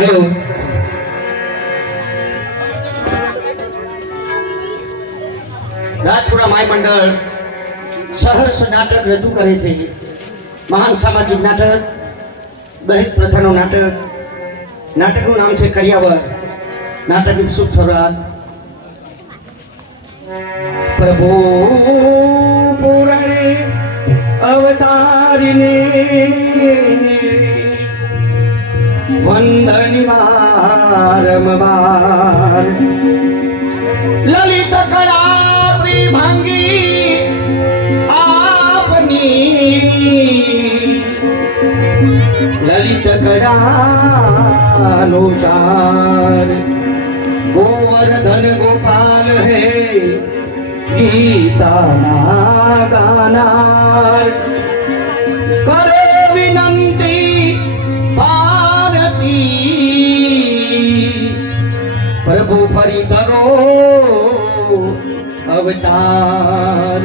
Hello Rajpura my મંડળ સહર્ષ નાટક રજૂ કરે છે. મહાન સામાજિક નાટક, દહેજ પ્રથાનું નાટક. નાટકનું નામ છે કરિયાવર. નાટકની શુભ શરૂઆત. પ્રભુ પુરાણે અવતારીને વંદની વારંવાર લલિત કળા પ્રિભંગી આપની લલિત કળાનુસાર ગોવર્ધન ગોપાલ હે ગીતાના ગાનાર કરે વિનંતી ભારતી પ્રભુ ફરી કરો અવતાર.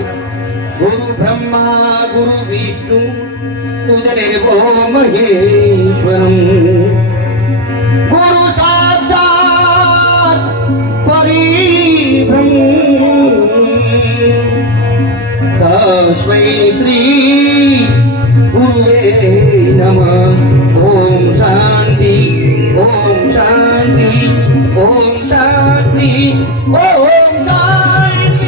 ગુરુ બ્રહ્મા ગુરુ વિષ્ણુ ગુરુદેવો મહેશ્વરમ ગુરુ સાક્ષાત પરિબ્રહ્મ તસ્મૈ શ્રી ગુરુવે નમઃ. ઓમ શાંતિ ઓમ શાંતિ ઓમ શાંતિ ઓમ શાંતિ.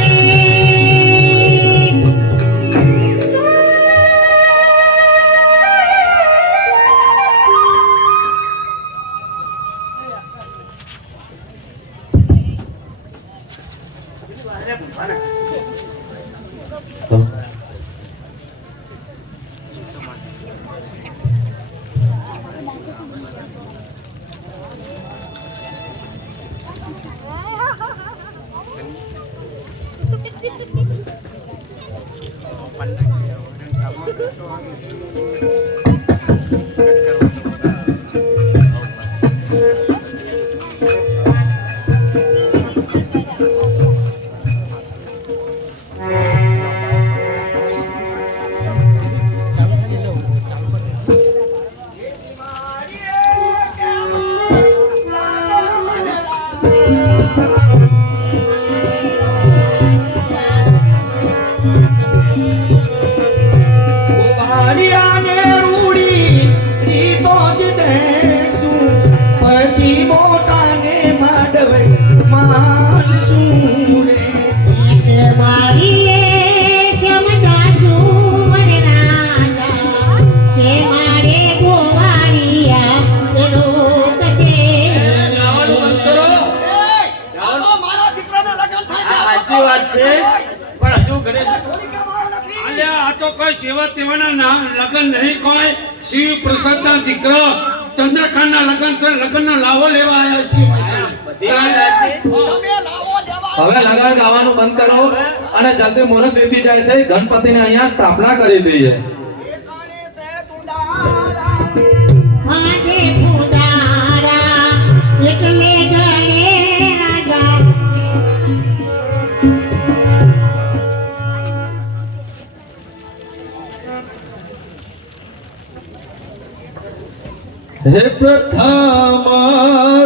લગન નહીં કોઈ શિવ પ્રસાદ ના દીકરા ચંદ્રકાંત ના લગન છે. લગન નો લાવો લેવા આવ્યા હવે લગન ગાવાનું બંધ કરો અને જલ્દી મુહૂર્ત વીતી જાય છે. ગણપતિને અહીંયા સ્થાપના કરી દઈએ. હે પ્રથમ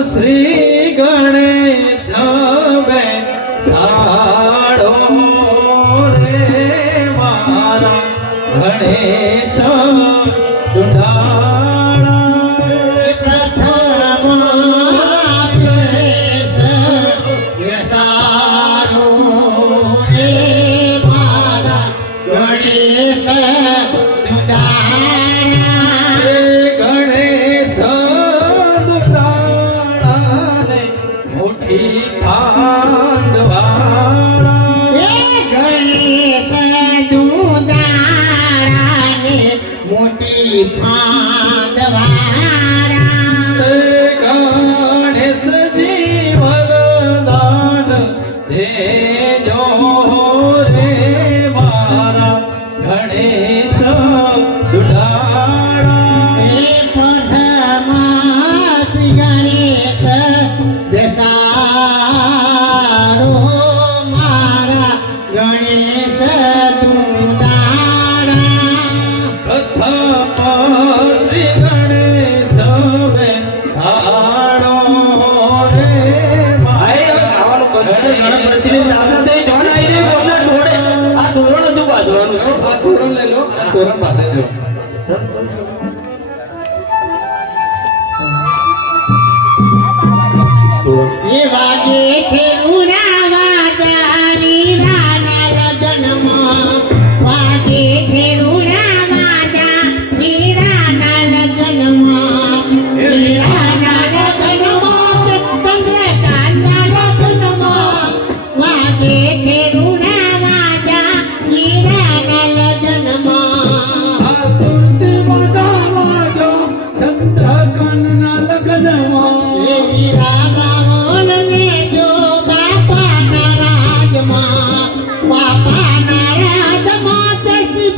શ્રી ગણેશ બેઠાડો રે મારા ગણેશ Sri તોરણ બાંધેજો. એ વાગે છે રૂડા વાજા વીરાના લગ્નમાં વાગે છે રૂડા વાજા વીરાના લગ્નમાં વીરાના લગ્નમાં ચંદ્રકાંતના લગ્નમાં વાગે છે રૂડા વાજા વીરાના લગ્નમાં આ સુરતી વાજો ચંદ્રકાંતના લગ્નમાં એ વીરાના મોલને જો બાપાના રાજમાં બાપાના રાજમાં દશી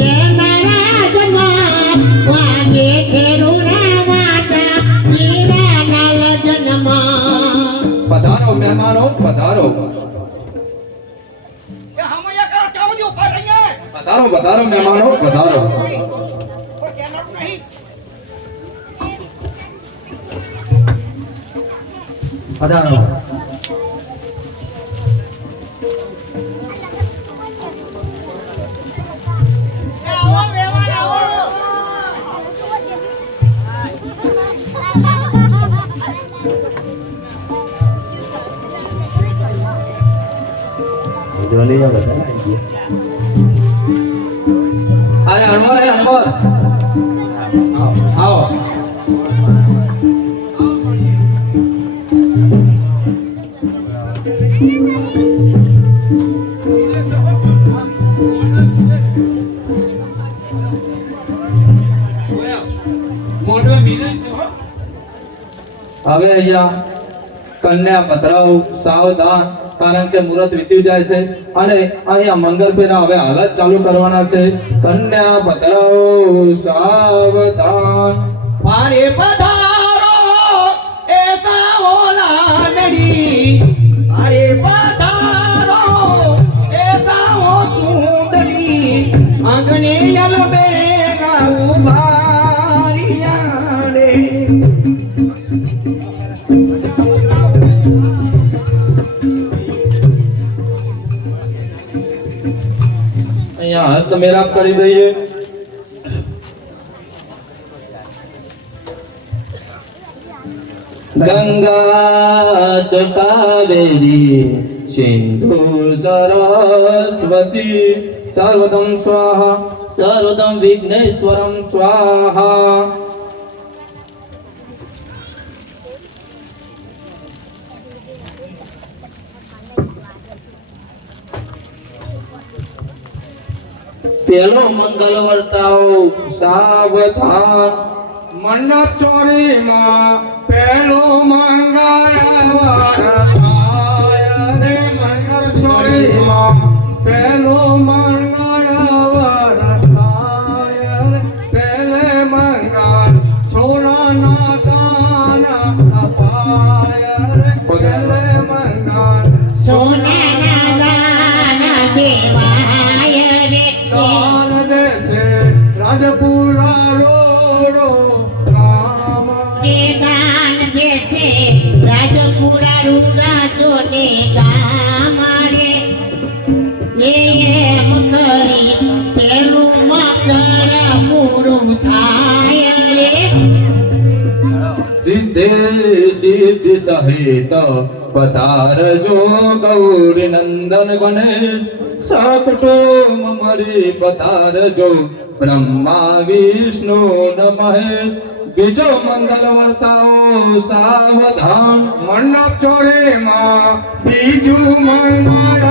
એના રાજમાં વાગે છે રૂડા વાજા વીરાના લગ્નમાં પધારો મહેમાનો, પધારો. એ હમૈયા કરો ચાવડી ઉપર અહીંયા પધારો પધારો મહેમાનો, પધારો. કોઈ કેનારું નહીં પધારો. અરે અનવર, અનવર આવો. મોઢો મિલે છે હો. હવે અહીંયા કન્યા પધરાવો, સાવધાન, કારણ કે મુહૂર્ત વીતી જાય છે અને અહીંયા મંગળ ફેરા હવે હાલ જ ચાલુ કરવાના છે. કન્યા પધરાવો, સાવધાન. મારે પધારો એ સાઓલા નડી મારે પધારો એ સાઓ સુંદરી આંગણે યલબે ગાઉ ભારિયા રે અહીંયા હસ્ત મેળાપ કરી દઈએ. ગંગા ચ કાવેરી સિંધુ સરસ્વતી સર્વદમ સ્વાહા સર્વદમ વિઘ્નેશ્વરમ સ્વાહા. પેલો મંગલ વર્તાવો, સાવધાન. મંડપ ચોરીમાં પેલો મંગળ વરતાય રે મંડપ ચોરીમાં પેલો મંગળ વરતાય રે પેલે મંગળ સોનાના દાન અપાય રે પેલે મંગળ સોનાના દાન દેવાય રે દાન દેશે રાજપુરા રોડો રામ એ દાન દેશે રાજપુરા રૂરાજોને ગામ રે એમ કરી પેલું મકર પૂરું થાય રે સિદ્ધે સિદ્ધિ સહિત પધારજો ગૌરી નંદન ગણેશ. સકુટુંબ મરી પધારજો બ્રહ્મા વિષ્ણુ ન મહેશ. બીજો મંગલ વર્તાવો, સાવધાન. મંડપ ચોરીમાં બીજું મંગળ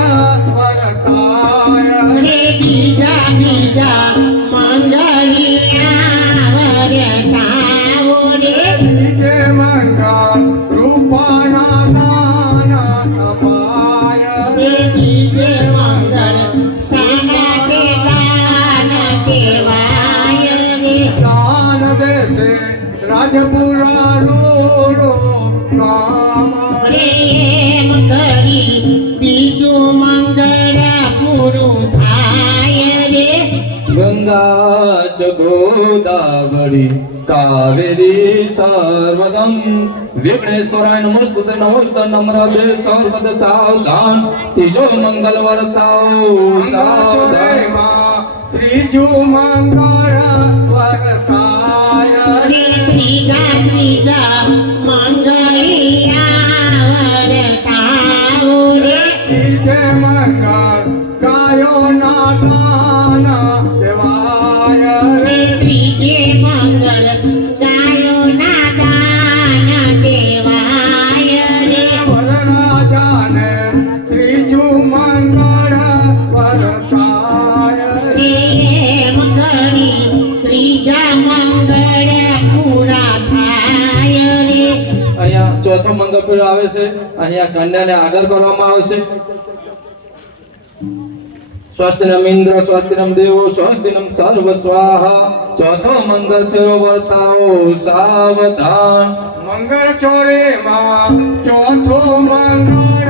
વરતાય રે બીજા બીજા મંગળિયા વરતાવો રે બીજે મંગળ રૂપાના દાન અપાય રે બીજે મંગળ સાના કે દાન દેવાય રે દાન દેશે રાજપુરા રોડો રામ રે એમ કરી બીજું મંગળ પૂરું થાય રે ગંગા ચ ગોદાવરી કાવેરી સર્વદમ વિઘ્નેશ્વરાય નમસ્તુતે નમસ્તે નમ્રતે સર્વદ સાવધાન. ત્રીજો મંગલ વર્તાવો, સાવધાન. ત્રીજું મંગળ વરતાય રે ત્રીજા ત્રીજા મંગળિયા વરતાવો રે ત્રીજે મંગળ ગાયો ના દાન દેવાય રે ત્રીજે મંગળ ગાયોના દાન દેવાય રે વરરાજાને ત્રીજું મંગળ વરતાય રે એમ કરી ત્રીજા મંગળ પૂરા થાય રે અહીંયા ચોથો મંગળ પૂરો આવે છે અહીંયા કન્યાને આગળ કરવામાં આવે છે સ્વસ્તિનમ ઇન્દ્ર સ્વસ્તિનમ દેવો સ્વસ્તિનમ સર્વ સ્વાહા ચોથો મંગળ ફેરો વર્તાવો સાવધાન મંગળ ચોરે માં ચોથો મંગળ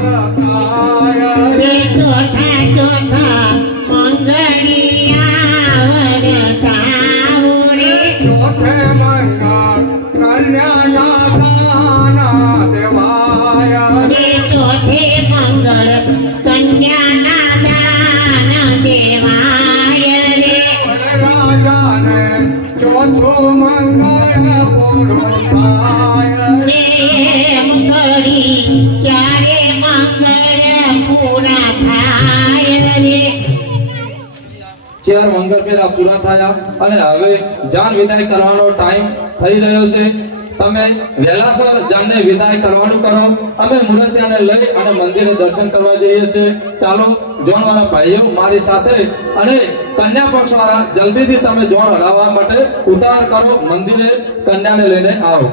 વરતાય રે ચોથા ચોથા મંગળિયા વરતાવો રે ચોથે મંગળ કન્યાના દાન દેવાય રે ચોથે મંગળ કન્યાના દાન દેવાય રે રાજાને ચોથું મંગળ પૂરું થાય રે એમ કરી ચારે મંગળ પૂરા થાય રે ચાર મંગળ ફેરા પૂરા થયા અને હવે જાન વિદાય કરવાનો ટાઈમ થઈ રહ્યો છે તમે વહેલાસર જાનને વિદાય કરવાનું કરો અમે મૂર્તિયાને લઈ અને મંદિરે દર્શન કરવા જઈએ છીએ ચાલો જોણવાળા ભાઈઓ મારી સાથે અને કન્યા પક્ષ વાળા જલ્દીથી તમે જોણ હરાવવા માટે ઉતાર કરો મંદિરે કન્યાને લઈને આવો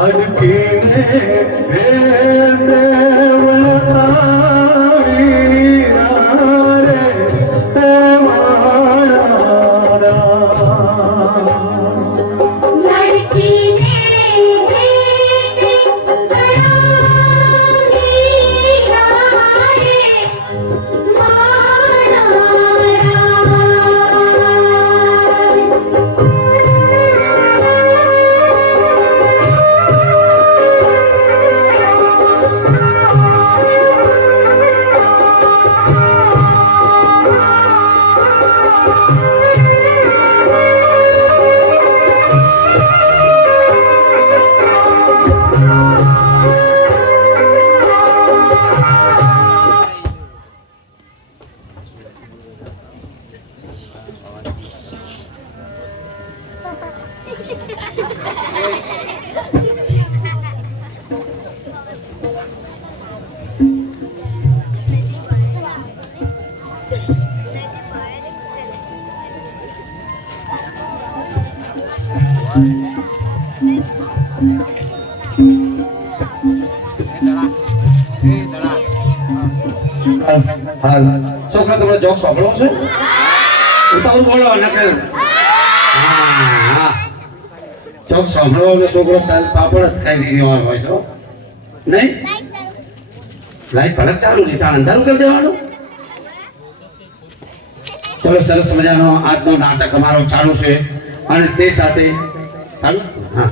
લાડકીને ભેર દેવલાડી રે મારા લડકીને હાલ છોકરા તમને જોક સાંભળવો છે ઉતાવળ બોલો નકર હા જોક સાંભળવો એટલે છોકરો પાપડ જ ખાઈ ગયો હોય છો નહીં લાઈટ ભડક ચાલુ નહીં તાર અંધારું કરી દેવાનું ચલો સરસ મજાનો આજનો નાટક અમારો ચાલુ છે અને તે સાથે ચાલુ હા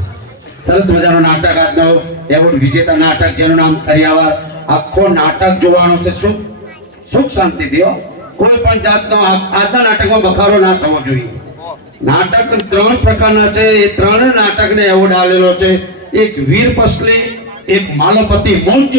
સરસ મજાનો નાટક આજનો એવોર્ડ વિજેતા નાટક જેનું નામ કરિયાવર આખો નાટક જોવાનું છે સુખ શાંતિ દો કોઈ પણ જાતનો આજના નાટકમાં બખારો ના થવો જોઈએ નાટક 3 પ્રકારના છે એ 3 નાટકને એવોર્ડ આલેલો છે એક વીર પસલી એક માલપતિ મોંજ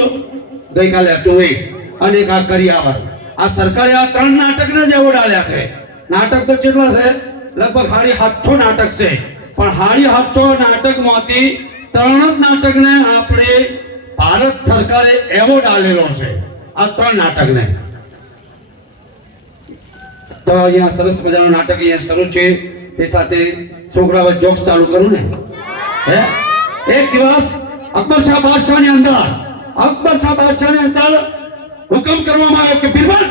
ગઈકાલે હતું એ અને એક આ કરિયાવર આ સરકારે આ 3 નાટકને જ એવોર્ડ આલ્યા છે નાટક તો કેટલા છે લગભગ 750 નાટક છે પણ 750 નાટકમાંથી 3 જ નાટકને આપણે ભારત સરકારે એવોર્ડ આલેલો છે આ 3 નાટકને તો અહીંયા સરસ મજાનું નાટક અહીંયા શરૂ છે તે સાથે છોકરાઓ જોક્સ ચાલુ કરું ને હે એક દિવસ અકબર શાહ બાદશાહની અંદર હુકમ કરવામાં આવ્યો કે બિરબલ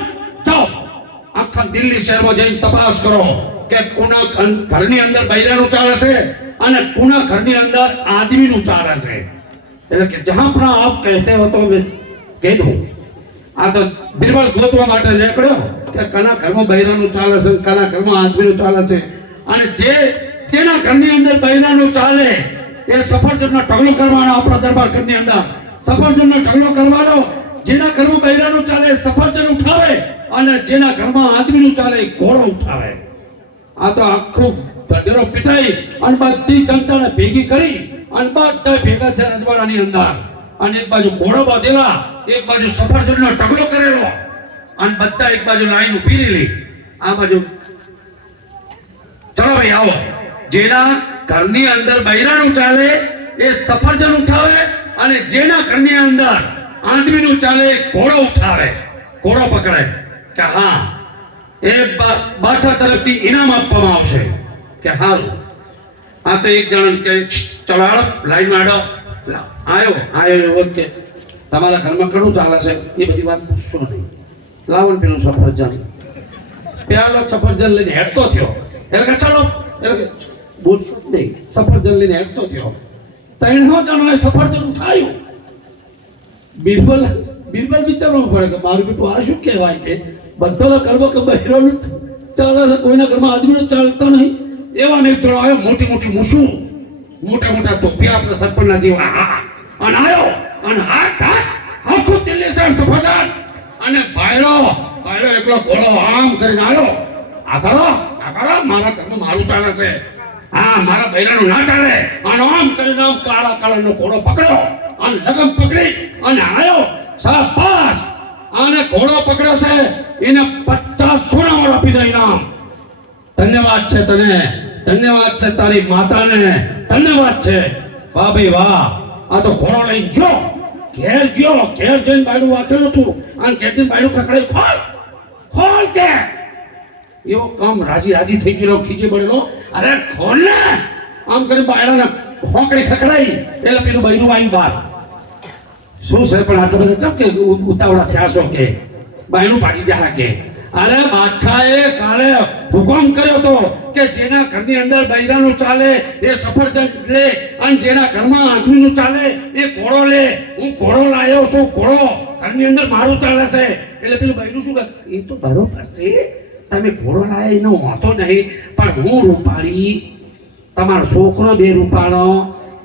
જાઓ આખા દિલ્હી શહેરમાં જઈને તપાસ કરો કે કોના ઘરની અંદર બૈરાનું ચાલે છે અને કોના ઘરની અંદર આદમીનું ચાલે છે એટલે કે જહાં પણ આપ કહેતે હો તો મેં કહી દઉં આ તો બિરબલ ગોતવા માટે નીકળ્યો કે કના ઘરમાં બૈરાનું ચાલે છે કના ઘરમાં આદમીનું ચાલે છે અને જે તેના ઘરની અંદર બૈરાનું ચાલે એ સફરજનનો ઢગલો કરવાનો આપણા દરબાર ઘરની અંદર સફરજનનો ઢગલો કરવાનો જેના ઘરમાં બૈરાનું ચાલે સફરજન ઉઠાવે અને જેના ઘરમાં આદમીનું ચાલે ઘોડો ઉઠાવે આ તો આખું ધડેરો પીટાઈ અને બધી જનતાને ભેગી કરી અને બધા ભેગા થયા રજવાડાની અંદર અને એક બાજુ ઘોડો બાંધેલા એક બાજુ સફરજનનો ઢગલો કરેલો અને બધા એક બાજુ લાઈન ઊભી રહેલી આ બાજુ ચલો ભાઈ આવો જેના ઘરની અંદર બૈરાનું ચાલે એ સફરજન ઉઠાવે અને જેના ઘરની અંદર આદમીનું ચાલે ઘોડો ઉઠાવે ઘોડો પકડે કે હા એ બાદશાહ તરફથી ઇનામ આપવામાં આવશે કે હારું આ તો એક જણ કે ચલો હાલો લાઈનમાં આડો આયો એવો કે તમારા ઘરમાં ઘણું ચાલે છે એ બધી વાત પૂછશો નહીં લાવો ને પેલું સફરજન પેલો સફરજન લઈને હેડતો થયો એટલે કે ચલો એટલે બોલશો જ નહીં સફરજન લઈને હેડતો થયો 300 જણોએ સફરજન ઉઠાયું બિરબલ વિચારવું પડે કે મારું બેટું આ શું કહેવાય કે બધાના ઘરમાં કે બહેરાનું ચાલે છે કોઈના ઘરમાં આદમીનું ચાલતો નહીં એવા ને એક જણો આવ્યો મોટી મોટી મૂછું મોટા ટોપિયા આપણે સરપંચના જેવા અને આવ્યો અને આખું દિલ્હી સફરજન અને બાયડો એકલો ઘોડો આમ કરીને આવ્યો આ કરો મારા ઘરમાં મારું ચાલે છે હા મારા બૈરાનું ના ચાલે અને આમ કરીને આમ કાળાનો ઘોડો પકડ્યો અને લગમ પકડી અને આવ્યો શાબાશ આને ઘોડો પકડ્યો છે એને 50 સોનાવાળા આપી દે ઇનામ ધન્યવાદ છે તને ધન્યવાદ છે તારી માતાને ધન્યવાદ છે વાહ ભાઈ વાહ આ તો ઘોડો લઈને જો ઘેર જઈને બાયડું વાંચેલું હતું અને ઘેરથી બાયડું પકડાઈ ખોલ કે એવો કામ રાજી થઈ ગયેલો ખીજી પડેલો અરે ખોલ ને આમ કરી બાયડાને હોંકડી ખકડાઈ એટલે પેલું બૈરું આવ્યું બહાર. શું છે પણ આટલા બધા ચમ કે ઉતાવળા થયા છો કે બાયણું પાછી જા કે અરે બાદશાહે કાલે હુકમ કર્યો તો કે જેના ઘરની અંદર બૈરાનું ચાલે એ સફરજન લે અને જેના ઘરમાં આદમીનું ચાલે એ ઘોડો લે. હું ઘોડો લાવ્યો છું, ઘોડો ઘરની અંદર મારું ચાલે છે. એટલે પેલું બૈરું શું કહે, એ તો બરોબર છે તમે ઘોડો લાવ્યા એનો હોતો નહીં, પણ હું રૂપાળી, તમારો છોકરો બે રૂપાળો,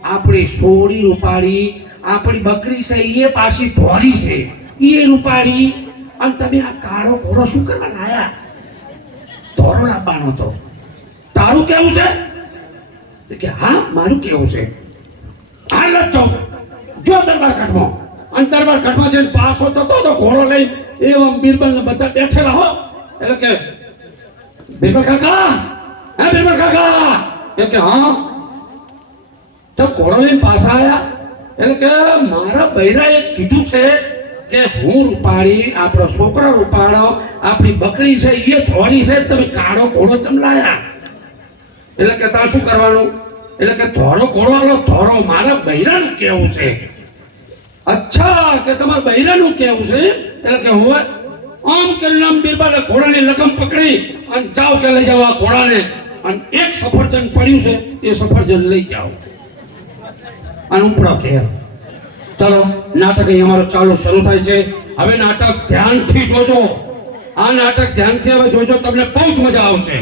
આપણી સોળી રૂપાળી, આપણી બકરી છે એ પાછી ધોરી છે એ રૂપાળી, અને તમે આ કાળો ઘોડો શું કરવા લાયા? ધોરો લાવવાનો હતો. તારું કેવું છે કે હા મારું કેવું છે? હાલ જ જાઓ, જો દરબાર કાઢમાં. અને દરબાર કાઢમાં જઈને પાછો થતો તો ઘોડો લઈ એમ બિરબલ ને બધા બેઠેલા હો. એટલે કે બિરબલ કાકા, હે બિરબલ કાકા, એ કે હા. તો ઘોડો લઈને પાછા આયા. એટલે કે મારા બૈરાએ કીધું છે કે હું રૂપાળી, આપણો છોકરો રૂપાળો, આપણી બકરી છે એ ધોરી છે, તમે કાળો ઘોડો ચમલાયા. એટલે કે તાર શું કરવાનું? એટલે કે ધોરો ઘોડો આલો. ધોરો મારા બૈરાનું કેવું છે. અચ્છા, કે તમારા બૈરાનું કેવું છે? એટલે કે હોય આમ કરીને આમ બિરબલે ઘોડાની લગમ પકડી અને જાઓ કે લઈ જાઓ આ ઘોડાને, અને એક સફરજન પડ્યું છે એ સફરજન લઈ જાઓ અને ઉપડો ઘેર. ચલો, નાટક અહીં અમારો ચાલુ શરૂ થાય છે. હવે નાટક ધ્યાનથી જોજો. આ નાટક ધ્યાનથી હવે જોજો, તમને બહુ જ મજા આવશે.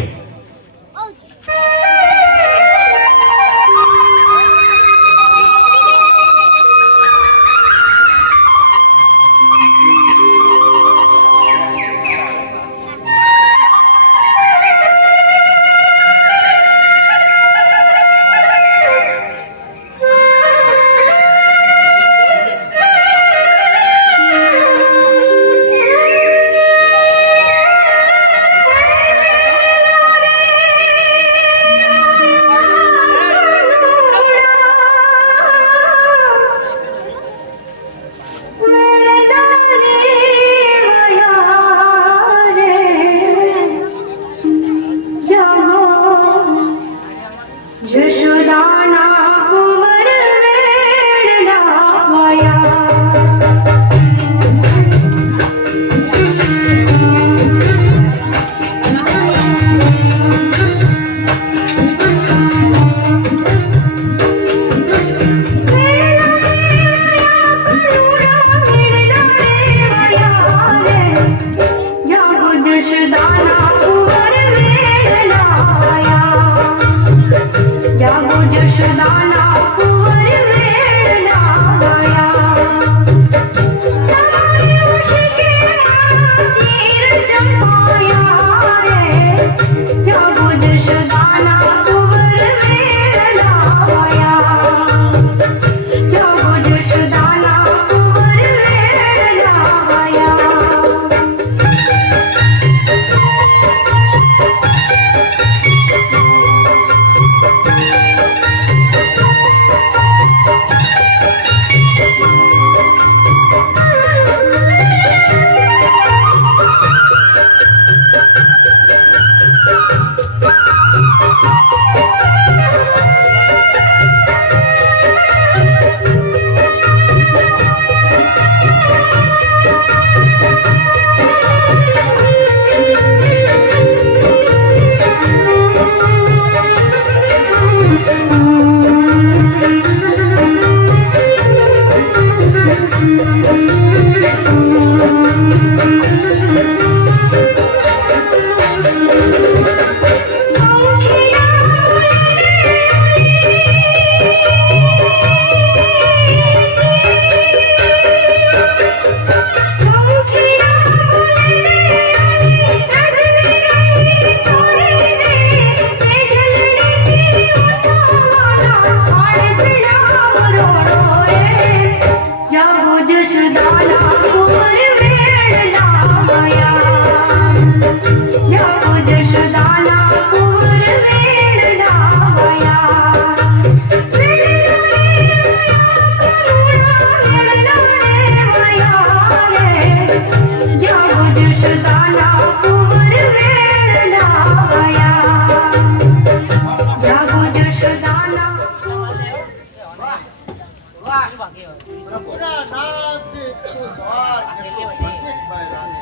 પ્રભુના નામથી તું સવાર કેટલો સંગીતમય લાગે.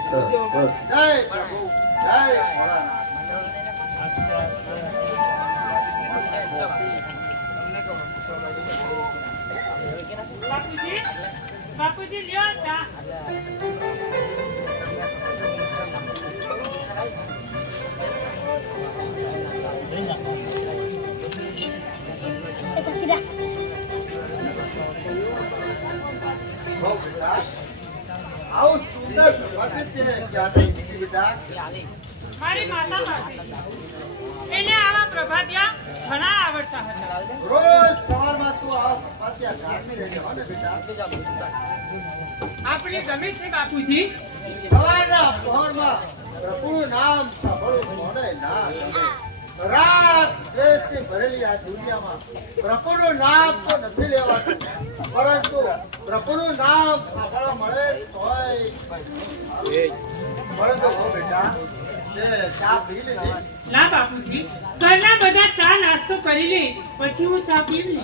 જય પ્રભુ, જય ભોળાનાથ. બાપુજી બાપુજી લ્યો ચા બહુ બેટા, આવું સુંદર સંગીત તે ક્યાંથી શીખી બેટા? મારી માતા પાસે એને આવા પ્રભાતિયા ઘણા આવડતા હતા. રોજ સવારમાં તું આ પત્યા ગાતી રહેજે હો ને બેટા. આપણે ગમે છે બાપુજી. સવારના પહોરમાં પ્રભુનું નામ સાંભળવું કોને ના ગમે? રાત દેશથી ભરેલી આ દુનિયામાં પ્રભુનું નામ તો નથી લેવાતું, પરંતુ પ્રભુનું નામ સાંભળવા મળે તોય પરંતુ હો બેટા, તે ચા પી લીધી? ના બાપુજી, ઘરના બધા ચા નાસ્તો કરી લે પછી હું ચા પીવી.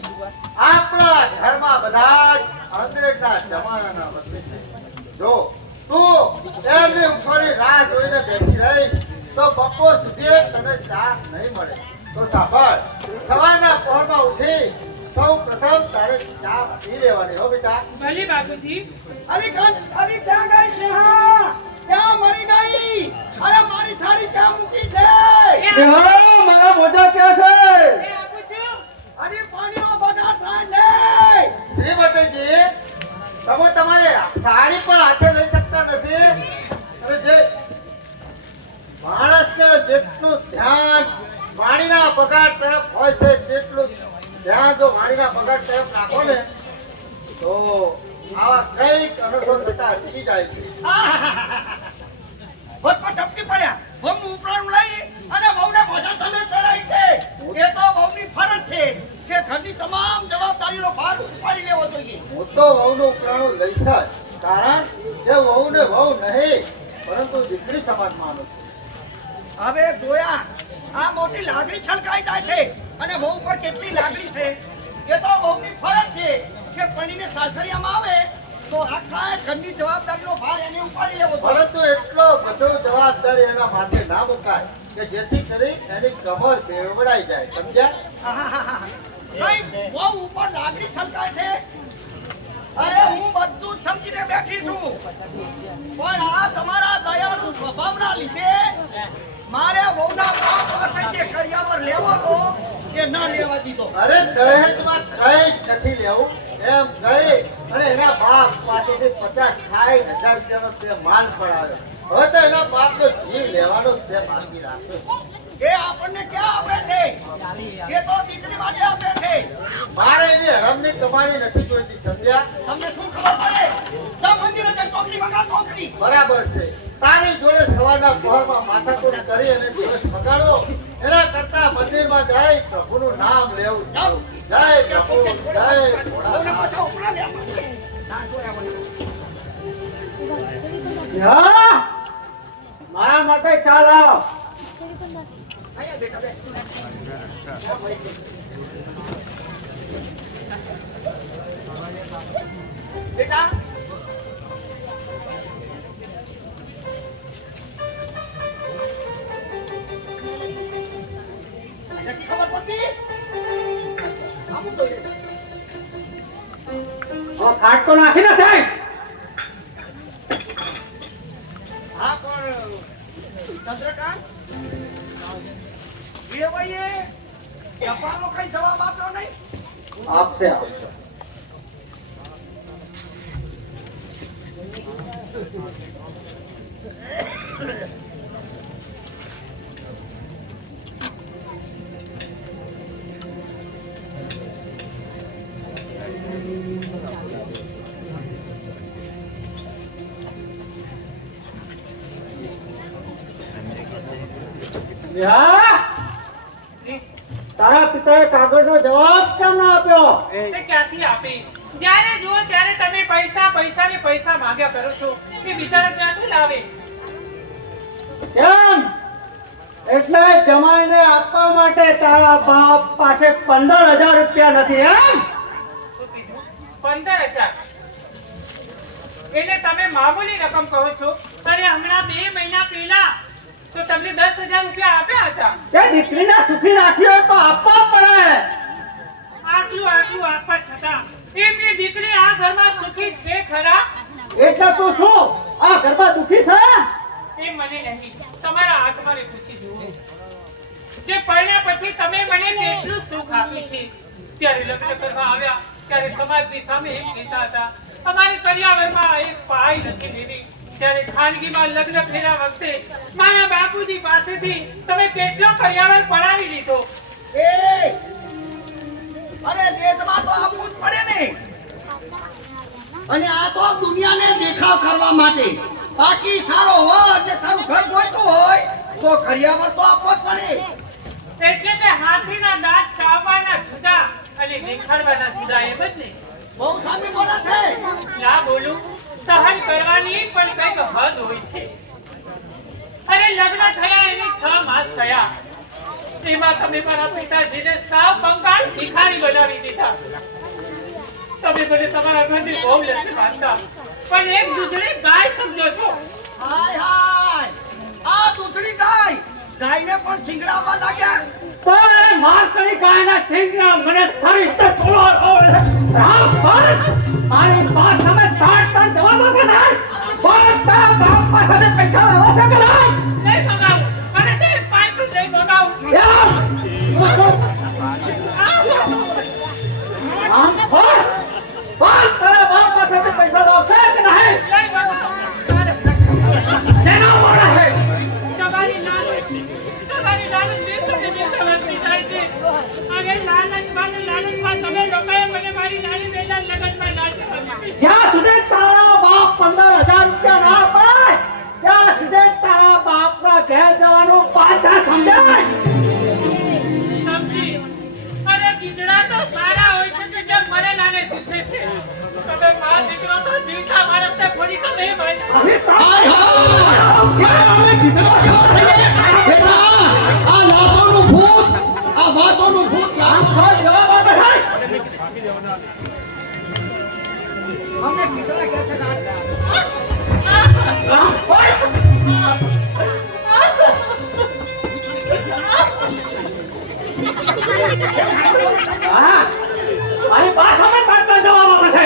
આપણા ઘરમાં બધા જ અંગ્રેજના જમાનાના વસે છે. જો તું એમની ઉપરની રાહ જોઈને બેસી રહીશ તો બપોર સુધી તને ચા નહીં મળે. તો સાંભળ, સવારના પહોરમાં ઉઠી સૌ પ્રથમ તારે ચા પી લેવાની હો બેટા. ભલે બાપુજી. અરે ક્યાં ગઈ છે? હા ક્યાં મરી ગઈ? અરે મારી સાડી ક્યાં મૂકી છે? મારા મોઢા ક્યાં છે? એ આપું છું. અરે પાણીનો બગાડ થાય ને. શ્રીમતીજી, તમે તમારે સાડી પણ હાથે લઈ શકતા નથી. અને જે માણસને જેટલું ધ્યાન વાણીના બગાડ તરફ હોય છે તેટલું ધ્યાન જો વાણીના બગાડ તરફ રાખો ને તો આવા કઈક અનર્થો થતા અટકી જાય છે. વચમાં ટપકી પડ્યા. વહુ ઉપરાણું લઈ અને વહુને ભોજન તમે ચડાવી છે. એ તો વહુની ફરજ છે કે ઘરની તમામ જવાબદારીનો ભાર ઉપાડી લેવો જોઈએ. હું તો વહુનું ઉપરાણું લઈશ જ, કારણ કે વહુને વહુ નહીં પરંતુ દીકરી સમાન માનું છું. હવે જોયા, આ મોટી લાગણી છલકાઈ જાય છે અને વહુ પર કેટલી લાગણી છે. એ તો વહુની ફરજ છે કે પણીને સાસરિયામાં આવે તો આખા ઘરની જવાબદારીનો ભાર એને ઉપાડી લેવો જોઈએ. પરંતુ એટલો બધો જવાબદારી એના માથે ના મુકાય કે જેથી કરી એની કમર બેવડાઈ જાય. સમજ્યા? આહાહાહા. ભાઈ, વહુ ઉપર લાગણી છલકાય છે. અરે હું બધું જ સમજીને બેઠી છું, પણ આ તમારા દયાળુ સ્વભાવના લીધે મારે વહુના બાપ પાસે જે કરિયાવર લેવો હતો એ ન લેવા દીધો. અરે દહેજમાં કઈ જ નથી લેવું એમ કહી અને એના બાપ પાસેથી 50-60 હજાર રૂપિયાનો તે માલ પડાવ્યો. હવે તો એના બાપનો જીવ લેવાનો જ તે બાકી રાખ્યો. એ આપણને ક્યાં આપે છે? એ તો દીકરી માટે આપે છે. મારે એની હરામની કમાણી નથી જોઈતી. સમજ્યા? તમને શું ખબર પડે? જા મંદિરે જઈ ટોકરી મંગા, ટોકરી. બરાબર છે. તારી જોડે સવારના પહોરમાં માથાકૂટ કરી અને દિવસ બગાડો એના કરતા મંદિરમાં જઈ પ્રભુનું નામ લેવું સારું. જય પ્રભુ, જય ભોળાનાથ. પાછા ઉપરા લે. ના જોયા મને. મારા માટે ચા લાવ. અહીંયા બેટા બે. બેટા નથી ખબર પડતી? આમ તો લે. ખાટ તો નાખી ના સાહેબ. હા પણ ચંદ્રકાંત એ ભાઈએ ટપાલનો કઈ જવાબ આપ્યો નહીં. આપશે આપશે. તારા પિતાએ કાગળનો જવાબ કેમ ના આપ્યો? તે ક્યાંથી આપી? જ્યારે જુઓ ત્યારે તમે પૈસા પૈસા ને પૈસા માંગ્યા કરો છો. તે બિચારા ક્યાંથી લાવે? કેમ? એટલે જમાઈને આપવા માટે તારા બાપ પાસે 15,000 રૂપિયા નથી એમ? શું કીધું? 15,000? તમે મામૂલી રકમ કહો છો. અરે હમણાં 2 મહિના પહેલા તો તમને 10,000 રૂપિયા આપ્યા હતા. તે દીકરીને સુખી રાખી હોય તો આપવા પડે. આટલું આપવા છતાં એમની દીકરી આ ઘરમાં સુખી છે ખરા? એટલે તો શું આ ઘરમાં દુખી છે? એ મને નહીં, તમારા આત્માને પૂછી જુઓ. જે પરણ્યા પછી તમે મને કેટલું સુખ આપ્યું છે. ત્યારે લગ્ન કરવા આવ્યા ત્યારે સમાજની સામે એક કહેતા હતા, અમારી કરિયાવરમાં એક પાઈ નથી લેવી. ત્યારે ખાનગીમાં લગ્ન કર્યા વખતે મારા બાપુજી પાસેથી તમે કેટલો કરિયાવર પડાવી લીધો. અરે દેશમાં તો આપવું જ પડે ને. અને આ તો દુનિયાને દેખાવ કરવા માટે. બાકી સારો હોય અને સારું ઘર જોઈતું હોય તો કરિયાવર તો આપવો જ પડે. એટલે તે હાથીના દાંત ચાવવાના જુદા અને દેખાડવાના જુદા, એમ જ ને? બહુ સામી બોલે છે. ના બોલું, સહન કરવાની પણ કંઈક હદ હોય છે. અરે લગ્ન થયા એને 6 માસ થયા, એમાં તમે મારા પિતાજીને સાવ બંગાળ ભિખારી બનાવી દીધા. તમે મને તમારા ઘરની બહુ નથી માનતા, પણ એક દૂધળી ગાય સમજો છો. હાય હાય, આ દૂધળી ગાય ગાયને પણ સિંગડાવવા લાગ્યા. પણ માર કરી ગાયના સિંગડા મને સારી રીતે તોડો. રામ પર મારી વાત તમે તાટ જવાબ આપો ને. બોલતા બાપ પાસે પૈસા લેવા છે કે નહીં? નહીં મંગાવું, અને તે પાઇપ નહીં મંગાવું. આમ પર બોલ, તારા બાપ પાસે પૈસા લેવા છે કે નહીં? નહીં મંગાવું. તેના મોડા છે તમારી લાલચ દિવસે વધતી જાય છે. અને લાલચમાં તમે લોકોએ મને મારી નાની બેના લગ્નમાં ના જવા દીધી. જ્યાં સુધી તારા બાપ 15,000 રૂપિયા ના પાય ત્યાં સુધી તારા બાપના ઘેર જવાનું પાછા સમજાય. સમજી. અરે ગીધડા તો સારા હોય છે કે જે મરેલાને પૂછે છે. તમે મા દીકરો તો જીવતા માણસને ફોડી તો નહીં ભાઈ. હાય હાય, અમે કીધું છો બેટા, આ લાતોનું ભૂત, આ વાતોનું ભૂત લાગુ છો. જવાબ આપે સાહેબ. અમને કીધું કે છે હા, મારી ભાષામાં તાત્કાલિક જવાબ આપે છે.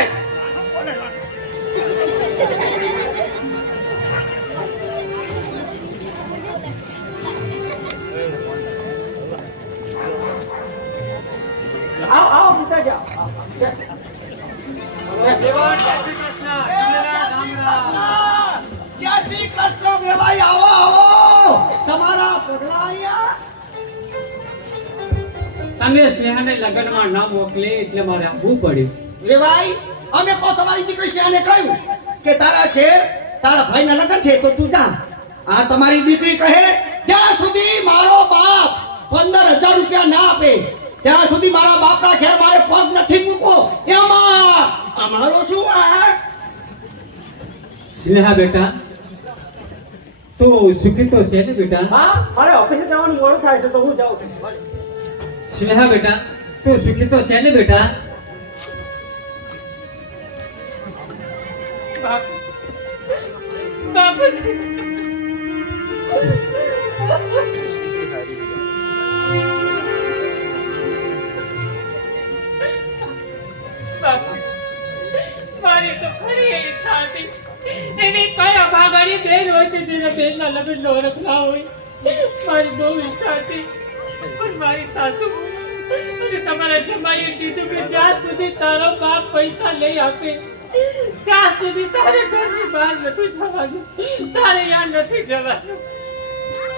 આવો પૂછા જાઓ. જય શ્રી કૃષ્ણ વેવાઈ, આવો આવો. તમારા પગલા અહીંયા. તમે સ્નેહાને લગ્નમાં ના મોકલે એટલે મારે આવવું પડ્યું. વેવાઈ, અમે તો તમારી દીકરી શ્યાને કહ્યું કે તારા ઘેર તારા ભાઈના લગ્ન છે તો તું જા. આ તમારી દીકરી કહે જ્યાં સુધી મારો બાપ 15,000 રૂપિયા ના આપે ત્યાં સુધી મારા બાપના ઘેર મારે પગ નથી મૂકવો. એમાં અમારો શું આ? સ્નેહા બેટા, તું સુખી તો છે ને બેટા? હા, મારે ઓફિસે જવાનું મોડું થાય છે તો હું જાઉં છું. સ્નેહા બેટા, તું સુખી તો છે ને બેટા? મારી તો ખરી ઈચ્છા હતી. એવી કયા ભાગાની બેન હોય છે જેના બેનના લગ્નનો હરખ ના હોય. મારી બહુ ઈચ્છા હતી, પણ મારી સાસુ અને તમારા જમાઈએ કીધું કે જ્યાં સુધી તારો બાપ પૈસા લઈ આપે ત્યાં સુધી તારે ઘરની બહાર નથી જવાનું, તારે યાં નથી જવાનું.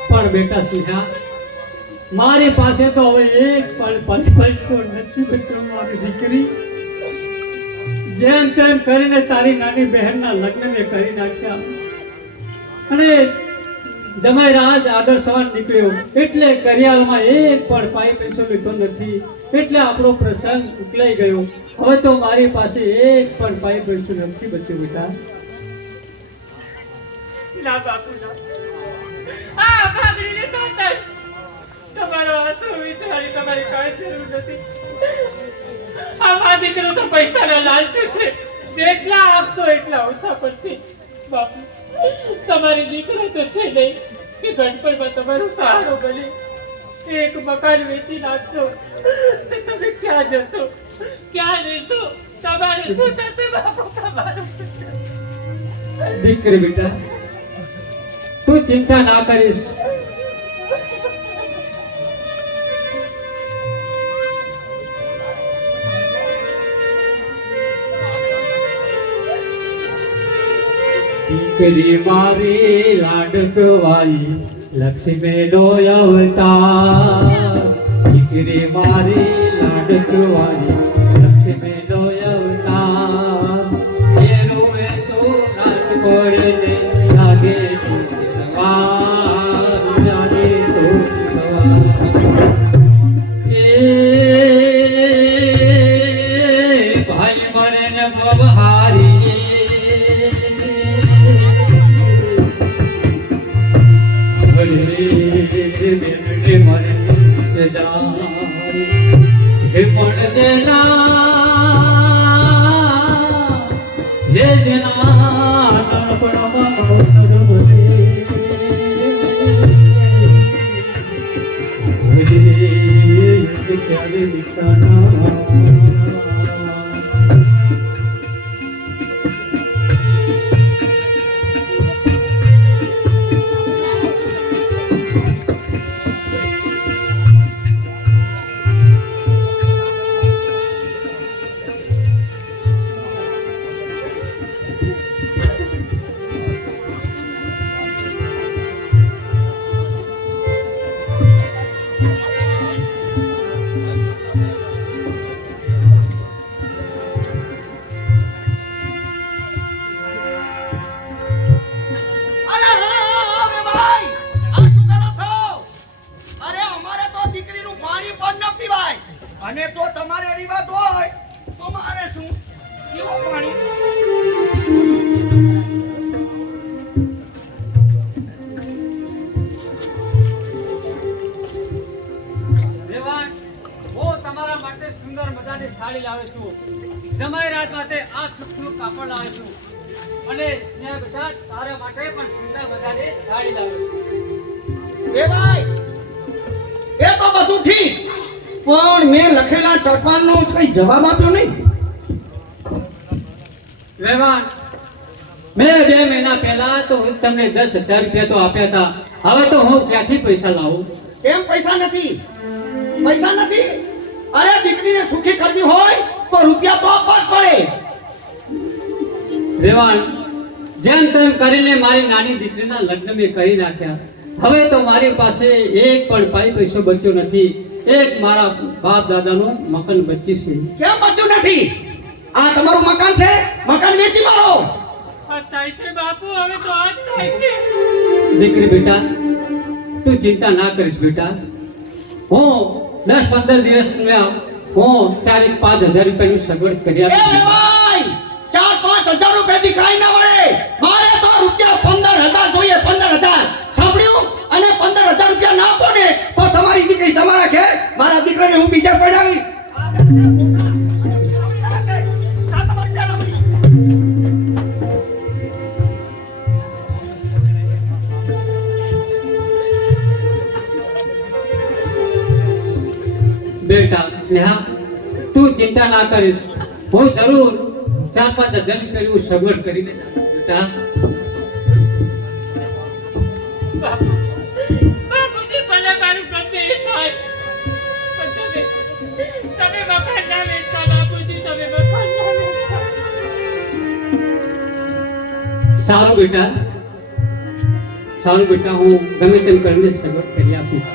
પણ બેટા સુધા, મારી પાસે તો હવે એક પણ પૈસો નથી બચ્યો. મારી દીકરી જેમ તેમ કરીને તારી નાની બહેનના લગ્નને કરી નાખ્યા, અને જમાઈ રાજ આદર સવાન નીકળ્યો એટલે કરિયાલમાં એક પણ પાઈ પૈસો લીધો નથી. એટલે આપણો પ્રસંગ ઉકલાઈ ગયો. હવે તો મારી પાસે એક પણ પાઈ પૈસો નથી બચ્યો બેટા. ના બાપુ ના, આ ભાગડીને કાંતા તમારો હાથ વિચારી તમારી કાંઈ જરૂર નથી. આ દીકરો તો પૈસાના લાલચુ છે, જેટલા આપશો એટલા ઓછા પડશે. બાપુ તમારી દીકરો તો છે નહીં કે ગણપણમાં તમારો સહારો બને. એક મકાન વેચી નાખશો તો તમે ક્યાં જશો, ક્યાં રહેશો? તમારે શું થશે બાપુ? તમારું દીકરી બેટા તું ચિંતા ના કરીશ. દીકરી મારી લાડકવાઈ લક્ષ્મી નો અવતાર. દીકરી મારી લાડકવાઈ લક્ષ્મી નો અવતાર. એનું એ તો રાત પડે લાગે તું સવાર, લાગે તું સવાર. એ ભાઈ મરે ને બવહારી હે મરે હે પણ જેના હે જેના ચાલે નિશાના. અને તો તમારે રિવાજ હોય તો મારે શું પીવો પાણી. દેવાન હું તમારા માટે સુંદર મજાની સાડી લાવે છું. જમાઈ રાત માટે આ સુખનું કાપડ લાવે છું. અને ત્યાં બેટા તારા માટે પણ સુંદર મજાની સાડી લાવે છું. એ ભાઈ એ તો બધું ઠીક, પણ મેં લખેલા ટપાલનો કઈ જવાબ આપ્યો નહીં. રહેવાન મેં 2 મહિના પહેલા તો તમને 10,000 રૂપિયા તો આપ્યા હતા. હવે તો હું ક્યાંથી પૈસા લાવું? કેમ પૈસા નથી? પૈસા નથી? અરે દીકરીને સુખી કરવી હોય તો રૂપિયા તો આપવા જ પડે. રહેવાન જેમ તેમ કરીને મારી નાની દીકરીના લગ્ન મેં કરી નાખ્યા. હવે તો મારી પાસે એક પણ પૈસો બચ્યો નથી. એક મારા બાપ દાદાનું મકાન બચ્યું છે. કેમ બચ્યું નથી? આ તમારું મકાન છે, મકાન વેચી મારો. આ થાય છે બાપુ, હવે તો આ થાય છે. દીકરી બેટા તું ચિંતા ના કરીશ બેટા. હું 10-15 દિવસમાં હું 4-5 હજાર રૂપિયાની સગવડ કરી એ આપીશ. ભાઈ 4-5 હજાર રૂપિયાથી કાંઈ ના મળે. મારે તો રૂપિયા 15,000 જોઈએ. 15,000 સાંભળ્યું? અને 15,000 રૂપિયા ના આપો ને તો તમારી દીકરી તમારા ઘેર, મારા દીકરાને હું બીજા પડાવીશ. બેટા સ્નેહા તું ચિંતા ના કરીશ. હું જરૂર 4-5 હજાર રૂપિયાની સગવડ કરીને બેટા. બાપુજી ભલે મારું ગમે એ થાય, પણ તમે મકાન ના વેચતા બાપુજી, તમે મકાન ના વેચતા. સારું બેટા સારું બેટા હું ગમે તેમ કરીને સગવડ કરી આપીશ.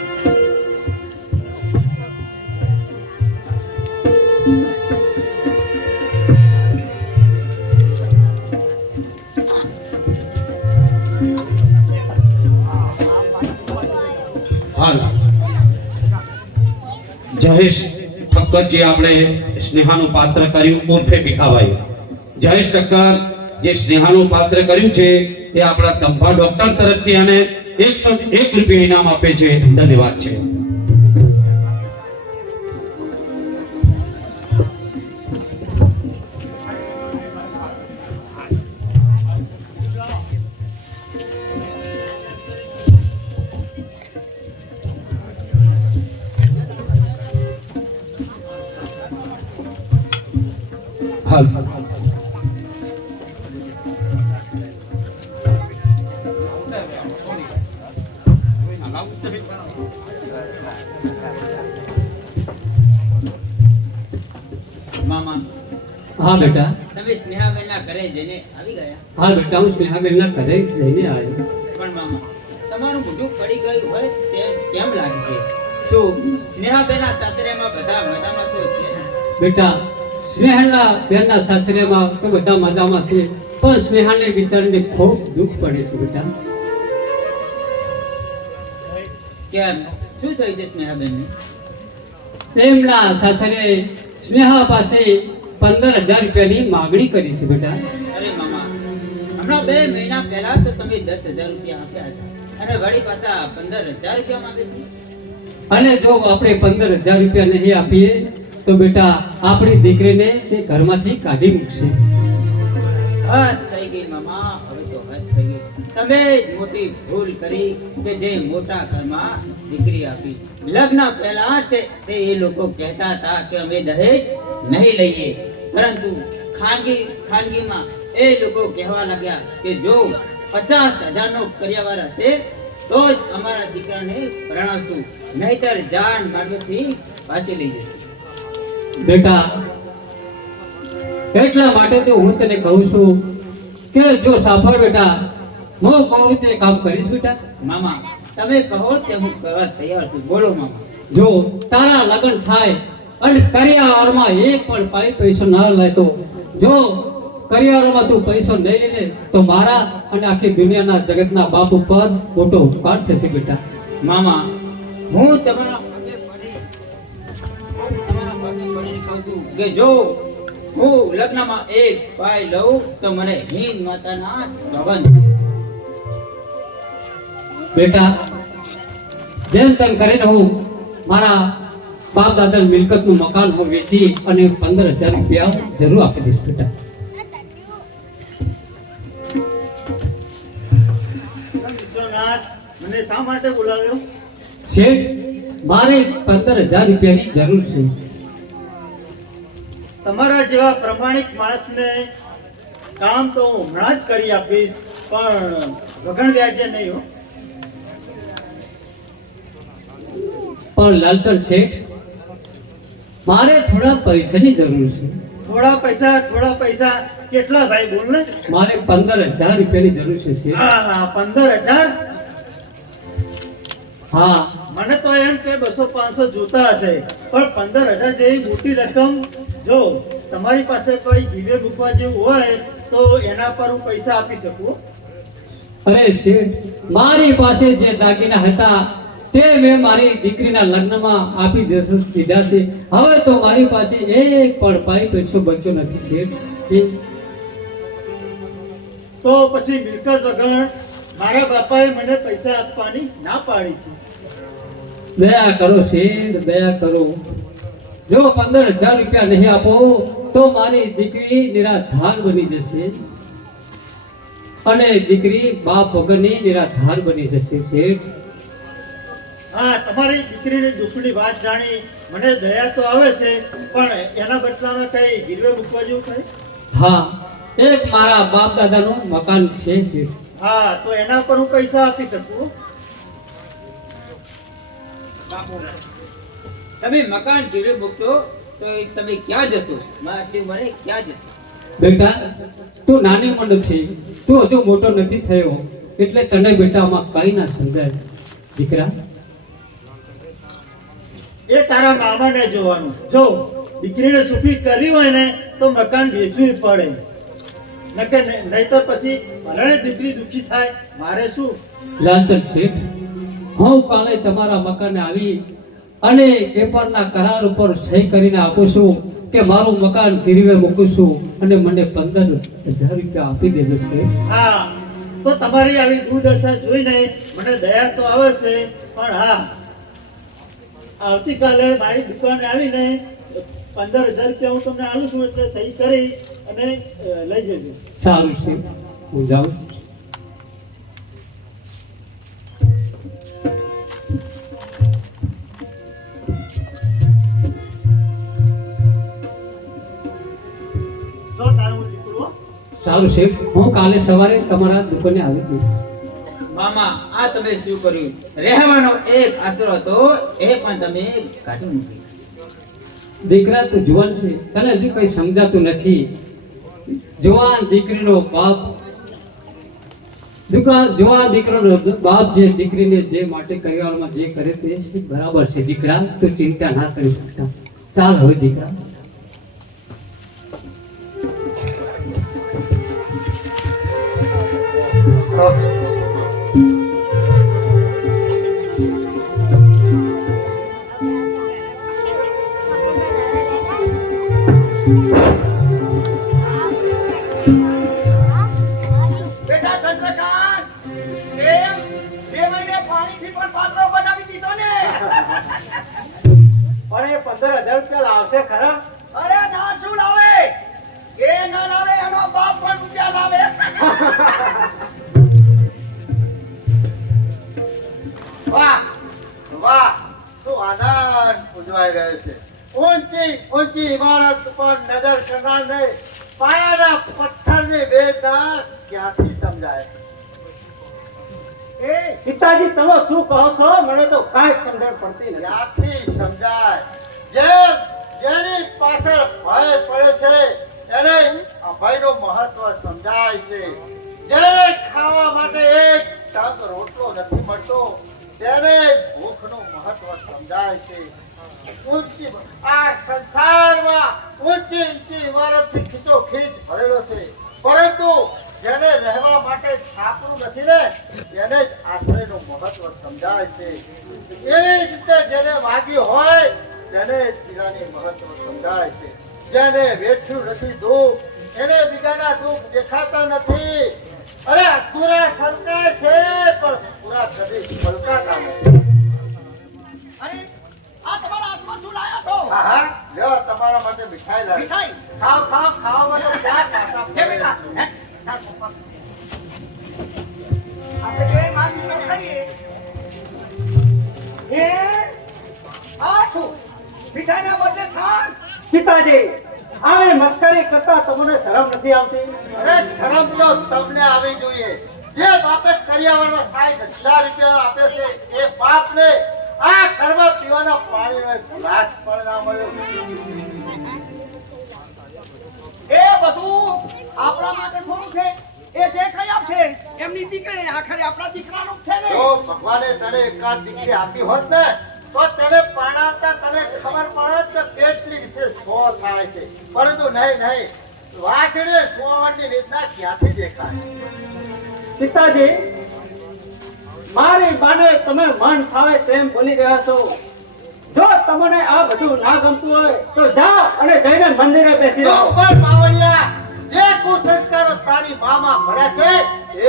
હાલ જયેશ ઠક્કર જે આપણે સ્નેહાનું પાત્ર કર્યું ઉર્ફે ભીખાભાઈ. જયેશ ઠક્કર જે સ્નેહાનું પાત્ર કર્યું છે એ આપણા તંબા ડોક્ટર તરફથી અને 101 રૂપિયા ઇનામ આપે છે. ધન્યવાદ છે. હાલ મામા હા બેટા તમે સ્નેહાબેનના ઘરે જઈને આવી ગયા હા બેટા હું સ્નેહાબેનના ઘરે જઈને આવ્યો પણ મામા તમારું મોઢું પડી ગયું હોય તે કેમ લાગે છે શું સ્નેહાબેનના સાસરેમાં બધા મજામાં તો છે બેટા સ્નેહાના બેનના સાસરેમાં તો બધા મજામાં છે પણ સ્નેહાને બિચારીને ખૂબ દુઃખ પડે છે બેટા કેમ શું થયું છે સ્નેહાબેનને એમના સાસરે સ્નેહા પાસે 15,000 રૂપિયાની માગણી કરી છે બેટા અરે મામા હમણાં 2 મહિના પહેલા તો તમે 10,000 રૂપિયા આપ્યા હતા અને વળી પાછા 15,000 રૂપિયા માંગે છે અને જો આપણે 15,000 રૂપિયા નહીં આપીએ તો બેટા આપણી દીકરીને તે ઘરમાંથી કાઢી મૂકશે હદ થઈ ગઈ મામા હવે તો હદ થઈ ગઈ તમે જ મોટી ભૂલ કરી કે જે મોટા ઘરમાં દીકરી આપી લગ્ન પહેલા તે એ લોકો કહેતા હતા કે અમે દહેજ નહીં લઈએ પરંતુ ખાનગીમાં એ લોકો કહેવા લાગ્યા કે જો 50,000 નો કરિયાવર હશે તો જ અમારા દીકરાને પરણાવશું નહીતર જાન માર્ગથી પાછી લઈ જશે બેટા એટલા માટે તો હું તને કહું છું કે જો સાંભળ બેટા હું કહું તે કામ કરીશ બેટા મામા તમે કહો તે હું કરવા તૈયાર છું બોલો મામા જો તારા લગ્ન થાય અને કરિયાવરમાં એક પણ પૈસો ના લેતો જો કરિયાવરમાં તું પૈસો નહીં લે તો મારા અને આખી દુનિયાના જગતના બાપ ઉપર મોટો ઉપકાર થશે બેટા મામા હું તમારા પગે પડીને કહું છું કે જો હું લગ્નમાં એક પાય લઉં તો મને હિંદ માતાના સોગંદ બેટા જેમ તેમ કરીને હું મારા બાપ દાદા મિલકતનું મકાન હું વેચી અને 15,000 રૂપિયા જરૂર આપી દઈશ બેટા વિશ્વનાથ મને શા માટે બોલાવ્યો શેઠ મારે 15,000 રૂપિયાની જરૂર છે તમારા જેવા પ્રમાણિક માણસને કામ તો હું હમણાં જ કરી આપીશ પણ વગણ વ્યાજે નહીં હો પણ લાલચંદ શેઠ મારે થોડા પૈસાની જરૂર છે થોડા પૈસા કેટલા ભાઈ બોલ ને મારે 15,000 રૂપિયાની જરૂર છે શેઠ હા 15,000 હા મને તો એમ કે 200-500 જોતા હશે પણ 15,000 જેવી મોટી રકમ જો તમારી પાસે કોઈ ગીવે મૂકવા જેવું હોય તો એના પર હું પૈસા આપી શકું અરે શેઠ મારી પાસે જે દાગીના હતા તે મેં મારી દીકરીના લગ્નમાં આપી દીધા છે હવે તો મારી પાસે એક પણ પૈસો બચ્યો નથી શેઠ તો પછી મિલકત વગર મારા બાપાએ મને પૈસા આપવાની ના પાડી છે દયા કરો શેઠ દયા કરો જો 15,000 રૂપિયા નહીં આપો તો મારી દીકરી નિરાધાર બની જશે અને દીકરી બાપ વગરની નિરાધાર બની જશે શેઠ હા તમારી દીકરીની દુઃખની વાત જાણી મને દયા તો આવે છે પણ એના બદલામાં કઈ ગીરવે મૂકવા જેવું કઈ હા એક મારા બાપ દાદાનું મકાન છે શેઠ હા તો એના પર હું પૈસા આપી શકું તમે મકાન ગીરવે મૂકશો તો તમે ક્યાં જશો મારી ઉંમરે ક્યાં જશો બેટા તું નાની ઉંમરનો છે તું હજુ મોટો નથી થયો એટલે તને બેટા આમાં કઈ ના સમજાય દીકરા એ તારા મામાને જોવાનું જો દીકરીને સુખી કરવી હોય ને તો મકાન વેચવું પડે નકર નહીતર પછી ભલે દીકરી દુખી થાય મારે શું લાલચંદ શેઠ હું કાલે તમારા મકાને આવી અને પેપરના કરાર ઉપર સહી કરીને આપું છું કે મારું મકાન ગીરવે મૂકું છું અને મને 15,000 રૂપિયા આપી દેજો શેઠ હા તો તમારી આવી દુર્દશા જોઈને મને દયા તો આવે છે પણ હા આવતીકાલે મારી દુકાને આવીને 15,000 રૂપિયા હું તમને આલું છું એટલે સહી કરી અને લઈ જજો સારું છે હું જાઉં છું તારો દીકરો. સારું શેઠ, હું કાલે સવારે તમારા દુકાને આવી જઈશ. મામા આ તમે શું કર્યું? રહેવાનો એક આશરો હતો એ પણ તમે કાઢી મૂકી. દીકરા તું જુવાન છે, તને હજુ કઈ સમજાતું નથી. જુવાન દીકરીનો બાપ જુવાન દીકરાનો બાપ જે દીકરીને જે માટે કરિયાવરમાં જે કરે તે બરાબર છે. દીકરા તું ચિંતા ના કરી શકતા. ચાલ હવે દીકરા. બેટા ચંદ્રકાંત, કેમ 2 મહિને પાણીથી પણ પાત્રો બનાવી દીધો ને? પણ એ 15,000 રૂપિયા લાવશે ખરા? અરે ના, શું લાવે? એ ન લાવે એનો બાપ પણ રૂપિયા લાવે. વાહ વાહ, શું આનંદ ઉજવાઈ રહ્યો છે. ઊંચી ઊંચી ઇમારત પર નજર કરનાર નહીં, પાયાના પથ્થરની વેદના ક્યાંથી સમજાય? પિતાજી તમે શું કહો છો? મને તો કાંઈ સમજણ પડતી નથી. ક્યાંથી સમજાય? જેની પાછળ ભય પડે છે એને અભયનું મહત્વ સમજાય છે. જેને ખાવા માટે એક ટંક રોટલો નથી મળતો તેને ભૂખનું મહત્વ સમજાય છે. આ સંસારમાં ઊંચી ઊંચી ઇમારતથી ખીચોખીચ ભરેલો છે, પરંતુ જેને રહેવા માટે છાપરું નથી ને એને જ આશ્રયનું મહત્વ સમજાય છે. એવી રીતે જેને વાગ્યું હોય તેને જ પીડાની મહત્વ સમજાય છે. જેને વેઠ્યું નથી દુઃખ એને બીજાના દુઃખ દેખાતા નથી. અરે અધૂરા સલકાય છે પણ પૂરા કદી સલકાતા નથી. અરે આ તમારા હાથમાં શું લાયા છો? હા હા, લ્યો તમારા માટે મીઠાઈ લાવી. મીઠાઈ? ખાવ ખાવ ખાવામાં તો ક્યાં પાછા હે બેટા, હે? ચાલ, પપ્પા. આપણે બે માં દીકરો ખાઈએ. હે? આ શું? મીઠાઈના બદલે ખાંડ? પિતાજી આવે મસ્કરી કરતા તમને શરમ નથી આવતી? અરે શરમ તો તમને આવી જોઈએ. જે બાપે કરિયાવરમાં 60,000 રૂપિયા આપે છે એ બાપને આ ઘરમાં પીવાના પાણીનો એક ગ્લાસ પણ ના મળ્યો. એ બધું આપણા માટે થોડું છે. એ જે કઈ આપશે એમની દીકરી આખરે આપણા દીકરાનું જ છે ને. જો ભગવાને તને એકાદ દીકરી આપી હોત ને તો તને પરણાવતા તને ખબર પડત કે કેટલી વિશે 100 થાય છે, પરંતુ નહીં, વાછડે 100 વનની વેદના ક્યાંથી દેખાય? પિતાજી મારી બાને તમે મન ફાવે તેમ બોલી ગયા છો. જો તમને આ બધું ના ગમતું હોય તો જાઓ અને જઈને મંદિરે બેસી રહો. ચોપર બાવળિયા, જે કુસંસ્કારો તારી મામાં ભર્યા છે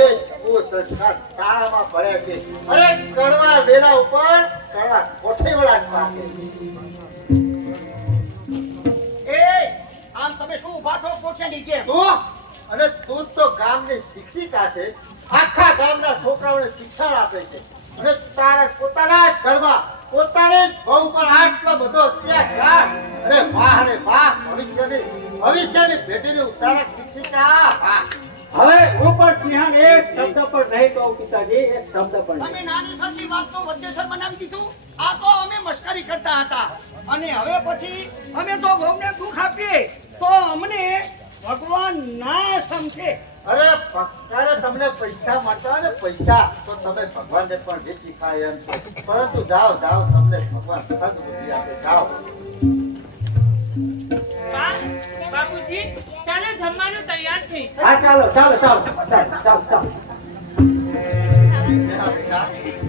એ જ કુસંસ્કાર તારામાં ભર્યા છે. અરે કડવા વેલા ઉપર કડવા કોઠીવાળા જ પાકે. એ આમ તમે શું ઊભા છો કોઠિયાની જેમ? તું તો ગામની શિક્ષિકા છે, આખા ગામના છોકરાઓને શિક્ષણ આપે છે અને તારા પોતાના જ ઘરમાં પોતાને જ બહુ પર આટલો બધો અત્યાચાર. અરે વાહ રે વાહ, ભવિષ્યની પેઢીની ઉદ્ધારક શિક્ષિકા. વાહ. હવે હું પણ સ્નેહાન એક શબ્દ પણ નહીં કહું પિતાજી, એક શબ્દ પણ તમે નહીં. નાની સરખી વાતનો વચ્ચેસર બનાવી દીધું. આ તો અમે મસ્કરી કરતા હતા અને હવે પછી અમે જો વહુને દુઃખ આપીએ તો અમને ભગવાન ના સમજે. અરે તમને પૈસા મળતા હોય ને પૈસા તો તમે ભગવાનને પણ વેચી ખાય એમ છો, પરંતુ જાઓ તમને ભગવાન સદબુદ્ધિ આપે. જાઓ. બાપુજી ચાલો જમવાનું તૈયાર છે. હા ચાલો.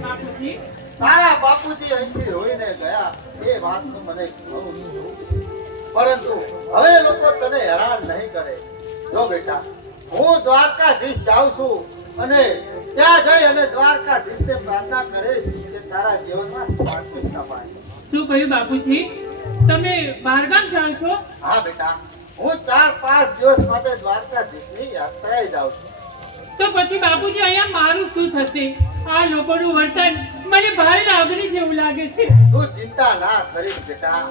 બાપુજી તારા બાપુજી અહીંથી રોઈને ગયા એ વાતનું મને બહુ દુઃખ છે, પરંતુ હવે લોકો તને હેરાન નહીં કરે. જો બેટા, હું દ્વારકાધીશ જાઉં છું અને ત્યાં જઈ અને દ્વારકાધીશને પ્રાર્થના કરીશ કે તારા જીવનમાં શાંતિ સ્થપાય. શું કહ્યું બાપુજી? તમે બહારગામ જાઓ છો? હા બેટા, હું 4-5 દિવસ માટે દ્વારકાધીશની યાત્રાએ જાઉં છું. તો પછી બાપુજી અહીંયા મારું શું થશે? આ લોકોનું વર્તન મને ભારે લાગણી જેવું લાગે છે. તું ચિંતા ના કરીશ બેટા,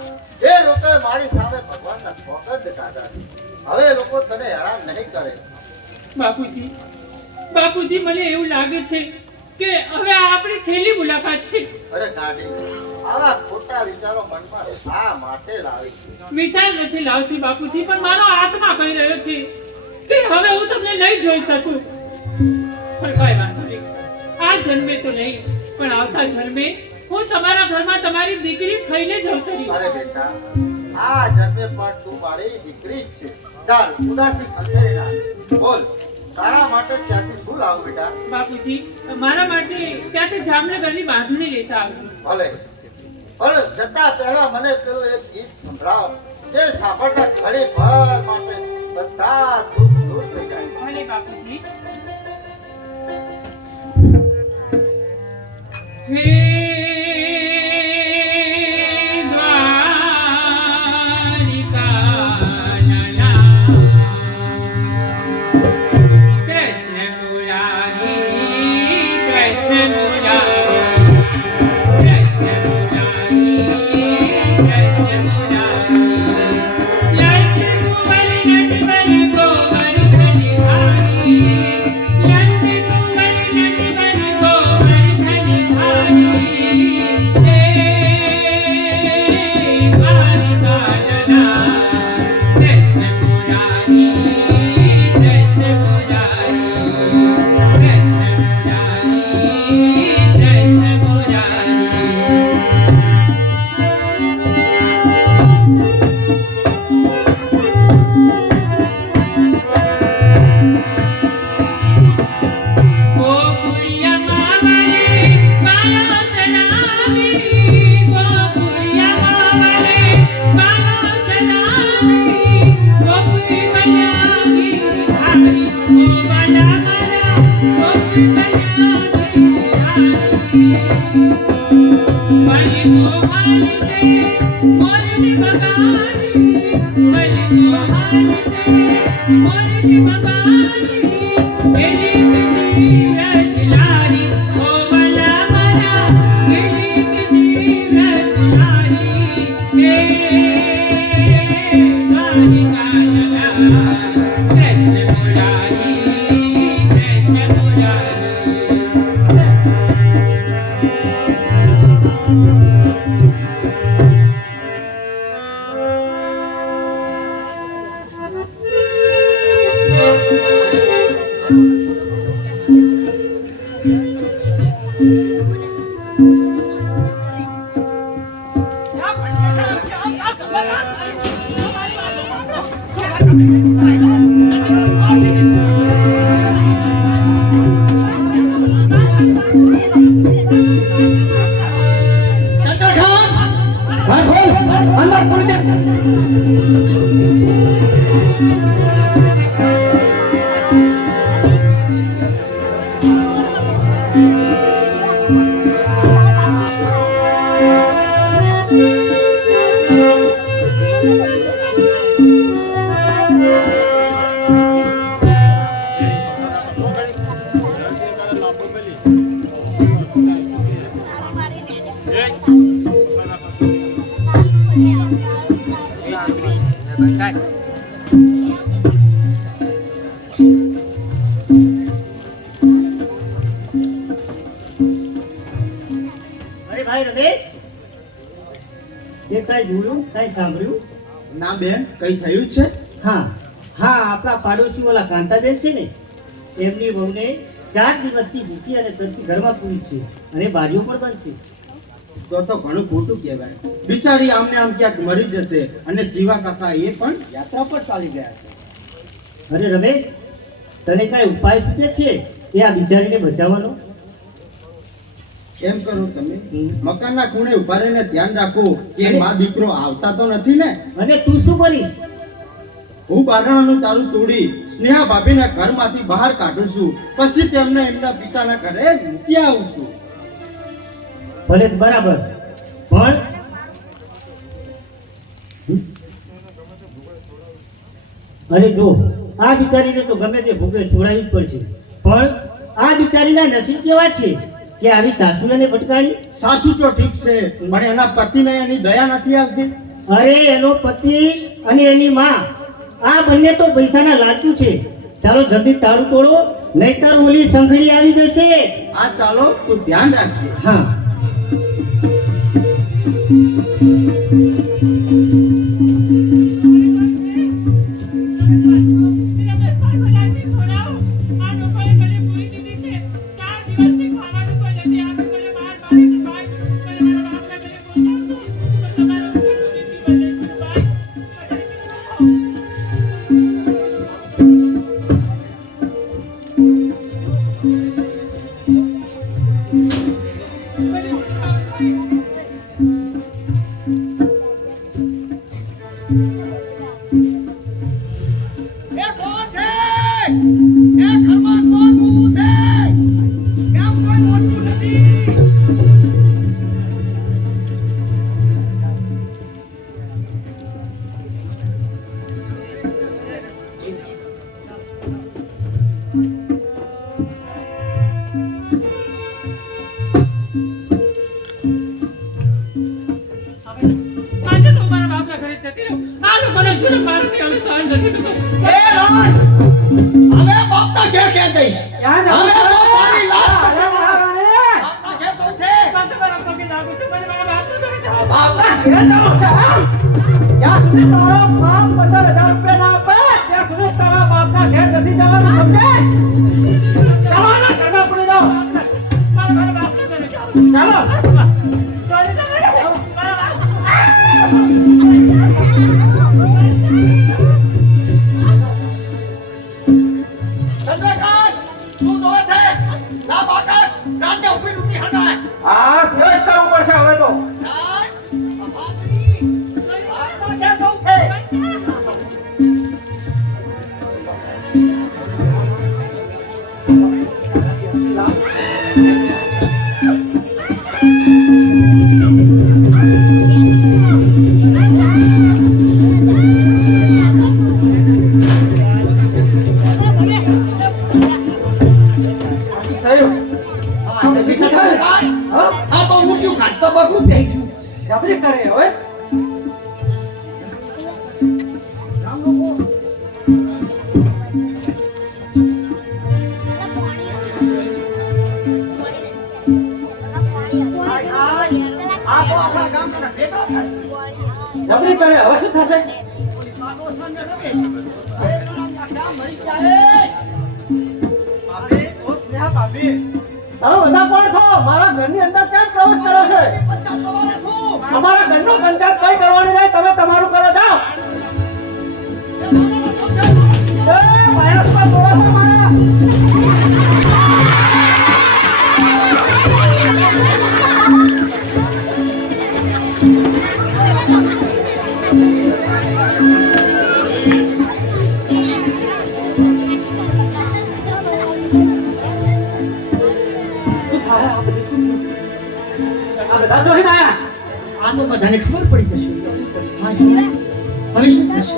એ લોકોએ મારી સામે ભગવાનના શોક જ કાઢ્યા છે હવે લોકો તને હેરાન નહીં કરે. બાપુજી બાપુજી મને એવું લાગે છે કે હવે આ આપણી છેલ્લી મુલાકાત છે. અરે ગાડી, આવા ખોટા વિચારો મનમાં શા માટે લાવે છે? વિચાર નથી લાવતી બાપુજી, પણ મારો આત્મા કહી રહ્યો છે કે હવે હું તમને નહીં જોઈ શકું. પણ કઈ વાંધો નહીં, આ જન્મે તો નહીં પણ આવતા જન્મે હું તમારા ઘરમાં તમારી દીકરી થઈને જ અવતરીશ. અરે બેટા, આ જન્મે પણ તું મારી દીકરી જ છે. ચાલ, ઉદાસી ખંડેરી ના. બોલ, તારા માટે ત્યાંથી શું લાવું બેટા? બાપુજી મારા માટે ત્યાંથી જામનગરની બાંધણી લેતા આવજો. ભલે, પણ જતા પહેલા મને પેલું એક ગીત સંભળાવ, જે સાંભળતા ઘડી ભર માટે બધા દુઃખ દૂર થઈ જાય. ભલે બાપુજી. હે ના બેન, કઈ થયું છે? હા હા, આપણા પાડોશી ઓલા કાંતાબેન છે ને, એમની વહુને 4 દિવસથી ભૂખી અને તરસી ઘરમાં પૂરી છે અને બાજુ પણ બંધ છે. તો ઘણું ખોટું કહેવાય. બિચારી આમને આમ ક્યાંક મરી જશે. અને શિવા કાકા એ પણ યાત્રા પર ચાલી ગયા છે. અરે રમેશ, તને કાંઈ ઉપાય સૂચે છે એ આ બિચારીને બચાવવાનો? એમ કરો તમે, મકાનના ખૂણે ઉભા રહીને ધ્યાન રાખો કે માં દીકરો આવતા તો નથી ને. અને તું શું કરીશ? હું બારણાનું તારું તોડી સ્નેહા ભાભીના ઘરમાંથી બહાર કાઢું છું. પછી તેમને એમના પિતાના ઘરે મૂકી આવું છું. ભલે બરાબર, પણ અરે જો, આ બિચારીને તો ગમે તે ભૂખે છોડાવી જ પડશે. પણ આ બિચારીના નસીબ કેવા છે કે આવી સાસુને ભટકાણી? સાસુ તો ઠીક છે, પણ એના પતિને એની દયા નથી આવતી. અરે એનો પતિ અને એની માં આ બંને તો પૈસાના લાલચુ છે. ચાલો જલ્દી તાળું તોડો, નહીતર ઓલી સંઘડી આવી જશે. હા ચાલો, તું ધ્યાન રાખજે. હા. આજે તો મારા બાપના ઘરે જતી રહું. આ લોકોનો જુલમ મારાથી હવે સહન નથી થતો. એ રાજ, હવે બાપના ઘેર ક્યાં જઈશ? હવે તો મારી લાશ બાપના ઘેર કહું છે. તો તમારા પગે લાગુ છું. મને મારા બાપના ઘરે જવા દો. બાપના ઘેર જાઓ છો, હા? જ્યાં સુધી તારો બાપ 15,000 રૂપિયા ના આપે ત્યાં સુધી તારા બાપના ઘેર નથી જવાનું, સમજાય? ચાલો ને, ઘરમાં પડી જાઓ. મારા બાપના ઘરે જાઓ. ચાલો. ચંદ્રકાંત, શું જોવે છે? લા બાકસ, રાતને ઊભી રૂપી હટાય. હા, તે જ કરવું પડશે હવે તો. રાજ, અભાગની, બાપના ઘેર કહું છે. થયું. આ તો ઊંધું કાઢતો બગું થઈ ગયું. જબરી કરે હવે. આ તો આપણા ગામના ભેગા થાય. જબરી કરે હવે શું થશે? તમે બધા કોણ છો? મારા ઘરની અંદર કેમ પ્રવેશ કરો છો? અમારા ઘરનો પંચાયત કઈ કરવાની નહીં, તમે તમારું કરો છો. વાયરસમાં થોડા છો મારા. શું થાય આ બધું? શું થયું? આ બધા જોઈને આયા? આ તો બધાને ખબર પડી જશે. હા, હવે શું થશે?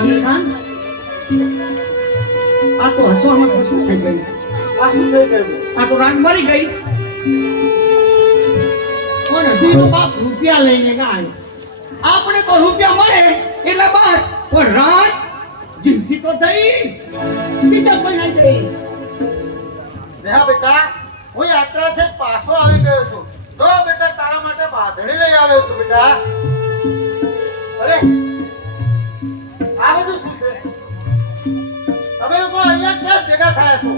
ચંદ્રકાંત, આ તો હસવામાં શું થઈ ગયું? આ શું થઈ ગયું? આ તો રાત મરી ગઈ. પણ હજુ તો બાપ રૂપિયા લઈને ના આવ્યો. આપણે તો રૂપિયા મળે એટલે બસ, પણ રાત જીવતી તો થઈ. બીજા કોઈ નહીં થઈ. સ્નેહા બેટા, હું યાત્રાથી પાછો આવી ગયો છું. તો બેટા તારા માટે બાંધણી લઈ આવ્યો છું બેટા. અરે આ બધું શું છે? તમે લોકો અહીંયા ક્યાં ભેગા થયા છો?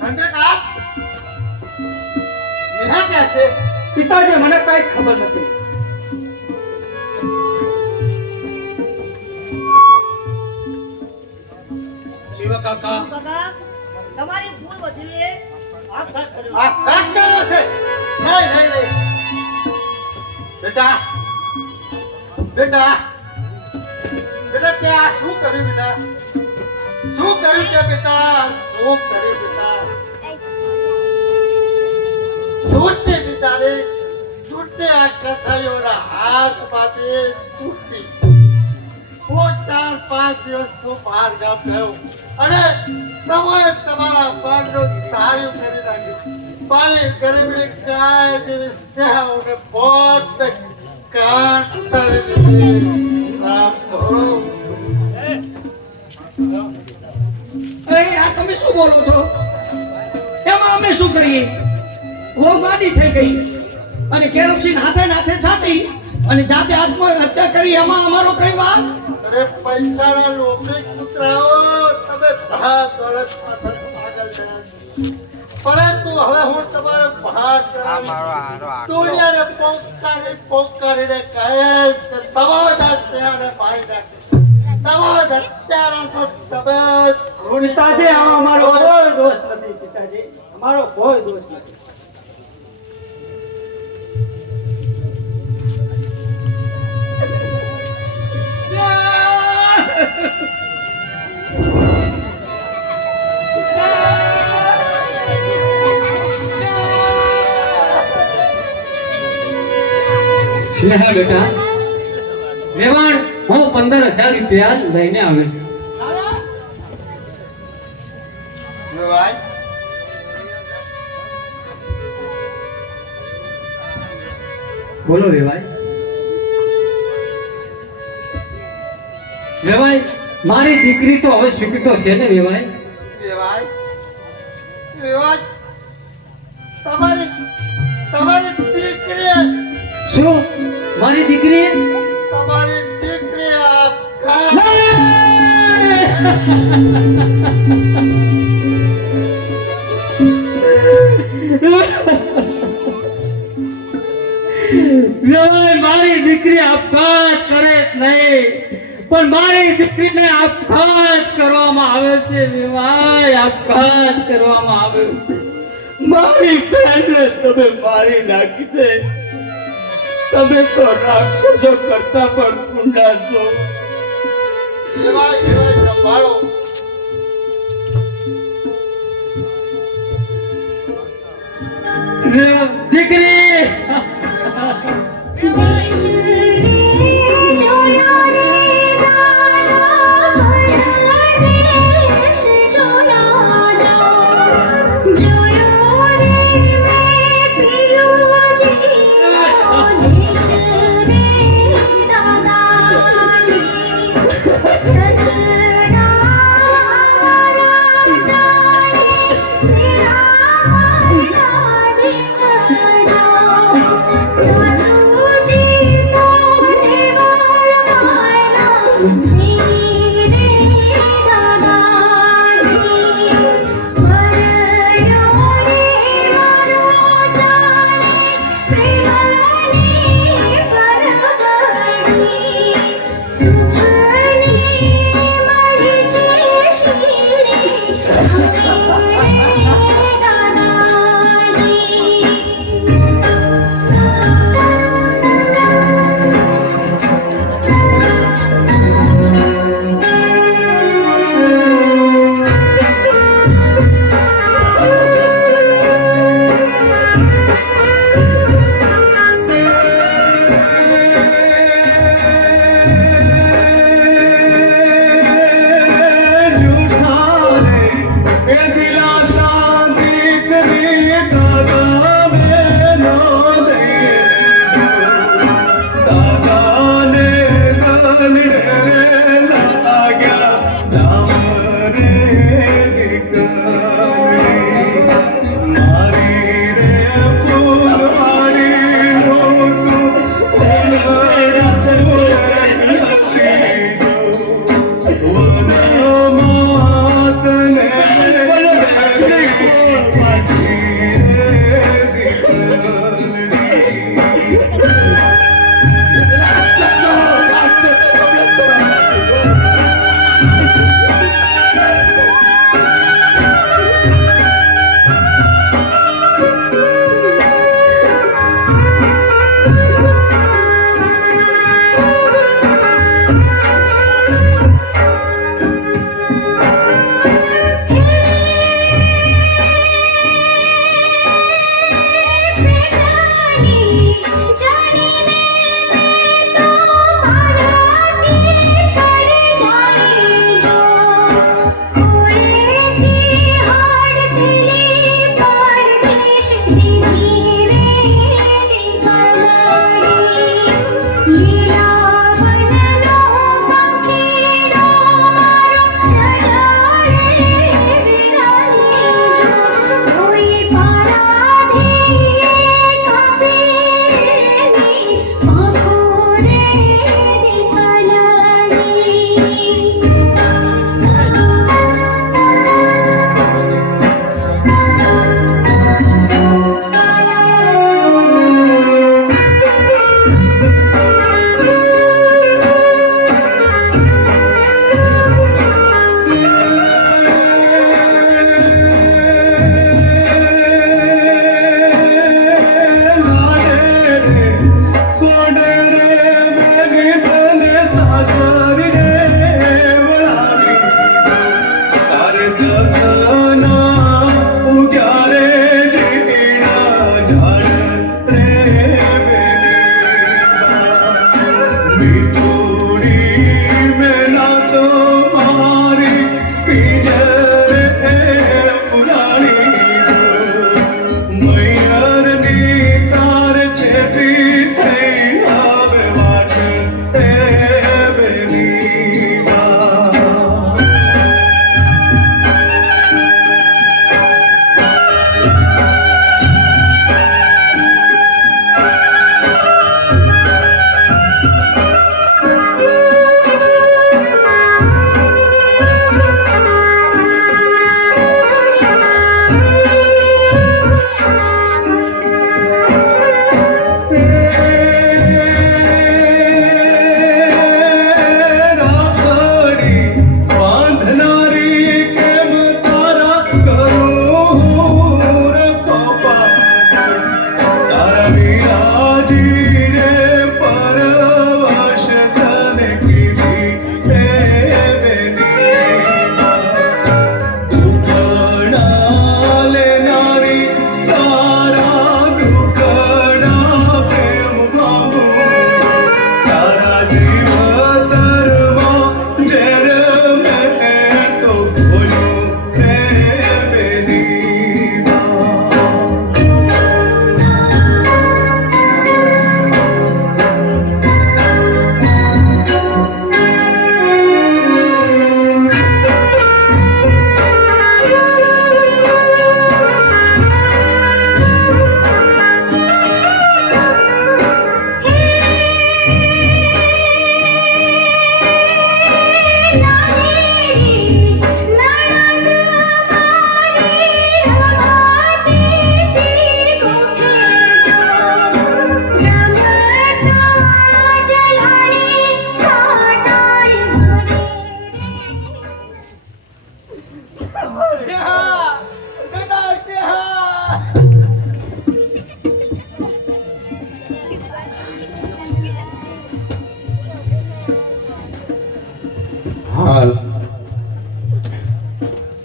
ચંદ્રકાંત, સ્નેહા ક્યાં છે? પિતાજી, મને કઈ ખબર નથી. શિવ કાકા, તમારી ભૂલ વધી આ કાક કર્યો છે. નહીં નહીં નહીં બેટા, બેટા બેટા ત્યાં શું કર્યું બેટા? શું કર્યું ત્યાં બેટા? શું કર્યું બેટા? છૂટ ને બિચારે છૂટ ને આ કસાઈઓના હાથમાંથી છૂટી હું 4-5 દિવસનો બહાર ગામ ગયો અને તમારે તમારા બાળનું ધાર્યું કરી નાખ્યું મારી ગરીબની ગાય જેવી સ્નેહાઓને પોતે કાંતરી દીધી રામ કરો આ તમે શું બોલો છો? એમાં અમે શું કરીએ? વો ગાડી થઈ ગઈ અને કેરોસીન હાથે છાંટી અને જાતે આત્મહત્યા કરી, એમાં અમારો કઈ વાત? અરે પૈસાના લોભી કૂતરાઓ તમે 10 વર્ષ પાછળ પાગલ થયા છો. પરંતુ હવે હું તમારો ભાગ કરાવીશ. દુનિયાને પોકારીને કહીશ કે તમારા દત્યાને મારી નાખીશ. તમારા દત્યાના છો તમે ખૂની. પિતાજી આમાં અમારો કોઈ દોષ નથી. પિતાજી અમારો કોઈ દોષ નથી. સ્નેહા બેટા, વેવાણ હું 15,000 રૂપિયા લઈને આવ્યો છું. ભાઈ બોલો વેવાય. વેવાય, મારી દીકરી તો હવે સુખી તો છે ને વેવાય? વિવાદ તમારી દીકરી શું મારી દીકરી? તમારી દીકરી વેવાય, મારી દીકરી આપઘાત કરે જ નહીં, પણ મારી દીકરીને આપઘાત કરવામાં આવે છે. વેવાય, આપઘાત કરવામાં આવે છે. મારી બહેનને તમે મારી નાખી છે. તમે તો રાક્ષસો કરતા પણ કુંડા છો. વિવાદ સંભાળો. દીકરી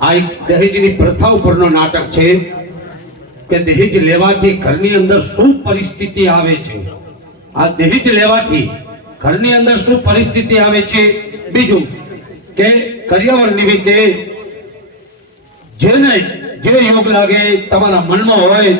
આ એક દહેજની પ્રથા ઉપરનો નાટક છે કે દહેજ લેવાથી ઘરની અંદર શું પરિસ્થિતિ આવે છે. આ દહેજ લેવાથી ઘરની અંદર શું પરિસ્થિતિ આવે છે. બીજું કે કરિયાવર નિમિત્તે જેને જે યોગ લાગે તમારા મનમાં હોય